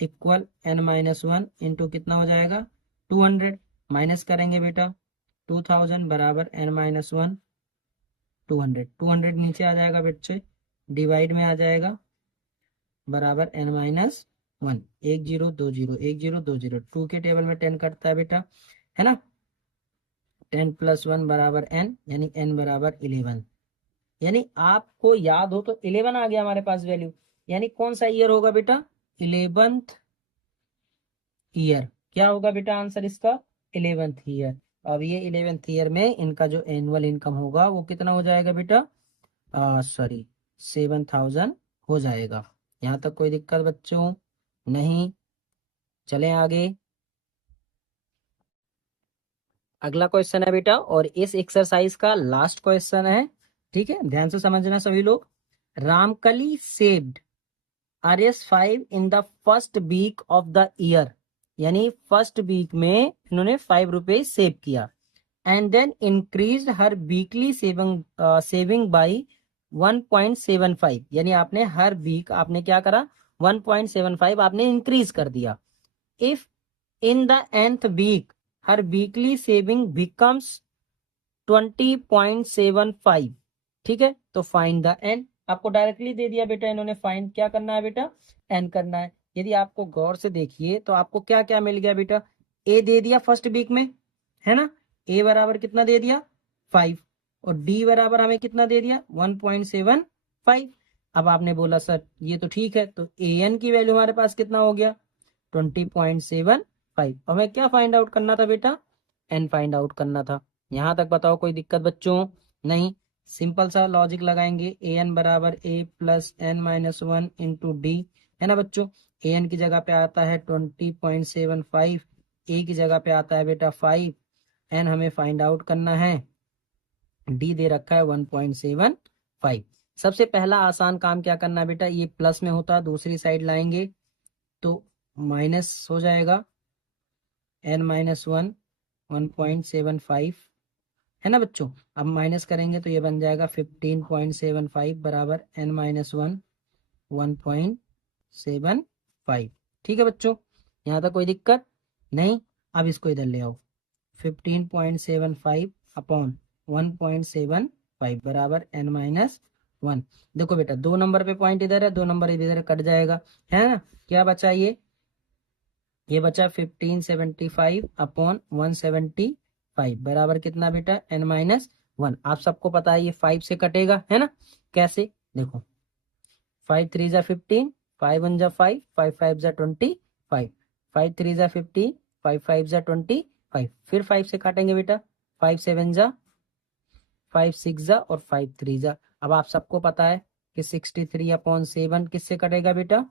इक्वल n माइनस 1 इंटू कितना हो जाएगा, 200, माइनस करेंगे बेटा 2000 बराबर n माइनस 1, 200, 200 नीचे आ जाएगा बच्चे, डिवाइड में आ जाएगा बराबर n माइनस 1, 1 0 2 0 1 0 2 0, 2 के टेबल में 10 कटता है बेटा, है ना। 10 प्लस 1 बराबर n, यानी n बराबर 11। यानी आपको याद हो तो 11 आ गया हमारे पास वैल्यू, यानी कौन सा ईयर होगा बेटा, 11th ईयर। क्या होगा बेटा आंसर इसका, 11th ईयर। अब ये 11th ईयर में इनका जो एनुअल इनकम होगा वो कितना हो जाएगा बेटा, सॉरी 7000 हो जाएगा। यहाँ तक कोई दिक्कत बच्चों नहीं। चलें आगे। अगला क्वेश्चन है बेटा और इस एक्सरसाइज का लास्ट क्वेश्चन है, ठीक है, ध्यान से समझना सभी लोग। Ramkali saved Rs 5 in the first week of the year, यानी फर्स्ट वीक में इन्होंने 5 रुपए सेव किया। And then increase her weekly saving by 1.75, यानी आपने हर वीक आपने क्या करा, 1.75 आपने इंक्रीज कर दिया। If in the nth week her weekly saving becomes 20.75, ठीक है। तो फाइंड द n, आपको डायरेक्टली दे दिया बेटा इन्होंने, फाइंड क्या करना है बेटा, n करना है। यदि आपको गौर से देखिए तो आपको क्या क्या मिल गया बेटा, a दे दिया फर्स्ट वीक में, है ना। a बराबर कितना दे दिया 5 और डी बराबर हमें कितना दे दिया 1.75। अब आपने बोला सर ये तो ठीक है, तो ए एन की वैल्यू हमारे पास कितना हो गया 20.75। हमें क्या फाइंड आउट करना था बेटा, एन फाइंड आउट करना था। यहां तक बताओ कोई दिक्कत बच्चों? नहीं, सिंपल सा लॉजिक लगाएंगे, ए एन बराबर a plus n minus 1 into d, है ना बच्चों। ए एन की जगह पे आता है 20.75, ए की जगह पे आता है बेटा 5, एन हमें फाइंड आउट करना है, डी दे रखा है 1.75। सबसे पहला आसान काम क्या करना है बेटा, ये प्लस में होता दूसरी साइड लाएंगे तो माइनस हो जाएगा, एन माइनस 1 1.75, है ना बच्चों। अब माइनस करेंगे तो ये बन जाएगा 15.75 बराबर एन माइनस 1 1.75। ठीक है बच्चों, यहाँ तक कोई दिक्कत नहीं। अब इसको इधर ले आओ, 15.75 अपॉन 1.75 बराबर एन माइनस 1। देखो बेटा दो नंबर पे पॉइंट इधर है, दो नंबर इधर कट जाएगा, है ना। क्या बचा ये बचा 1575 अपॉन 175 बराबर कितना बेटा एन माइनस 1। आप सबको पता है ये 5 से कटेगा, है ना। कैसे, देखो 5 3 जा 15, 5 1 जा 5, 5 5 जा 25, 5 3 जा 15, 5 5 जा 25, फिर 5 से काटेंगे बेटा, 5 7 जा, 5 6 जा और 5 3 जा। अब आप सबको पता है कि 63 अपॉन 7 किससे कटेगा बेटा,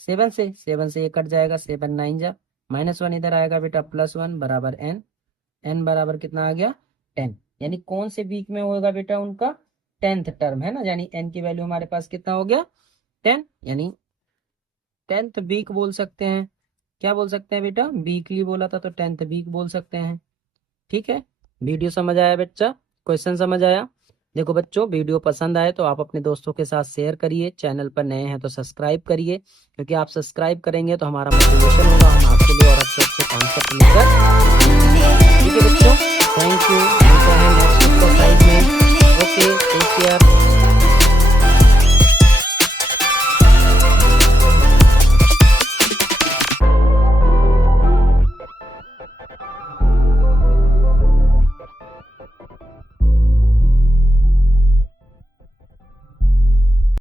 7 से, 7 से ये कट जाएगा, 7 9 जा, माइनस 1 इधर आएगा बेटा प्लस 1 बराबर एन, एन बराबर कितना आ गया 10। यानी कौन से वीक में होगा बेटा उनका 10th टर्म, है ना। यानी एन की वैल्यू हमारे पास कितना हो गया 10, यानी 10th वीक बोल सकते हैं। क्या बोल सकते हैं बेटा, वीकली बोला था तो 10th वीक बोल सकते हैं। ठीक है, वीडियो समझ आया बच्चा, क्वेश्चन समझ आया। देखो बच्चों वीडियो पसंद आए तो आप अपने दोस्तों के साथ शेयर करिए, चैनल पर नए हैं तो सब्सक्राइब करिए, क्योंकि आप सब्सक्राइब करेंगे तो हमारा मोटिवेशन होगा, हम आप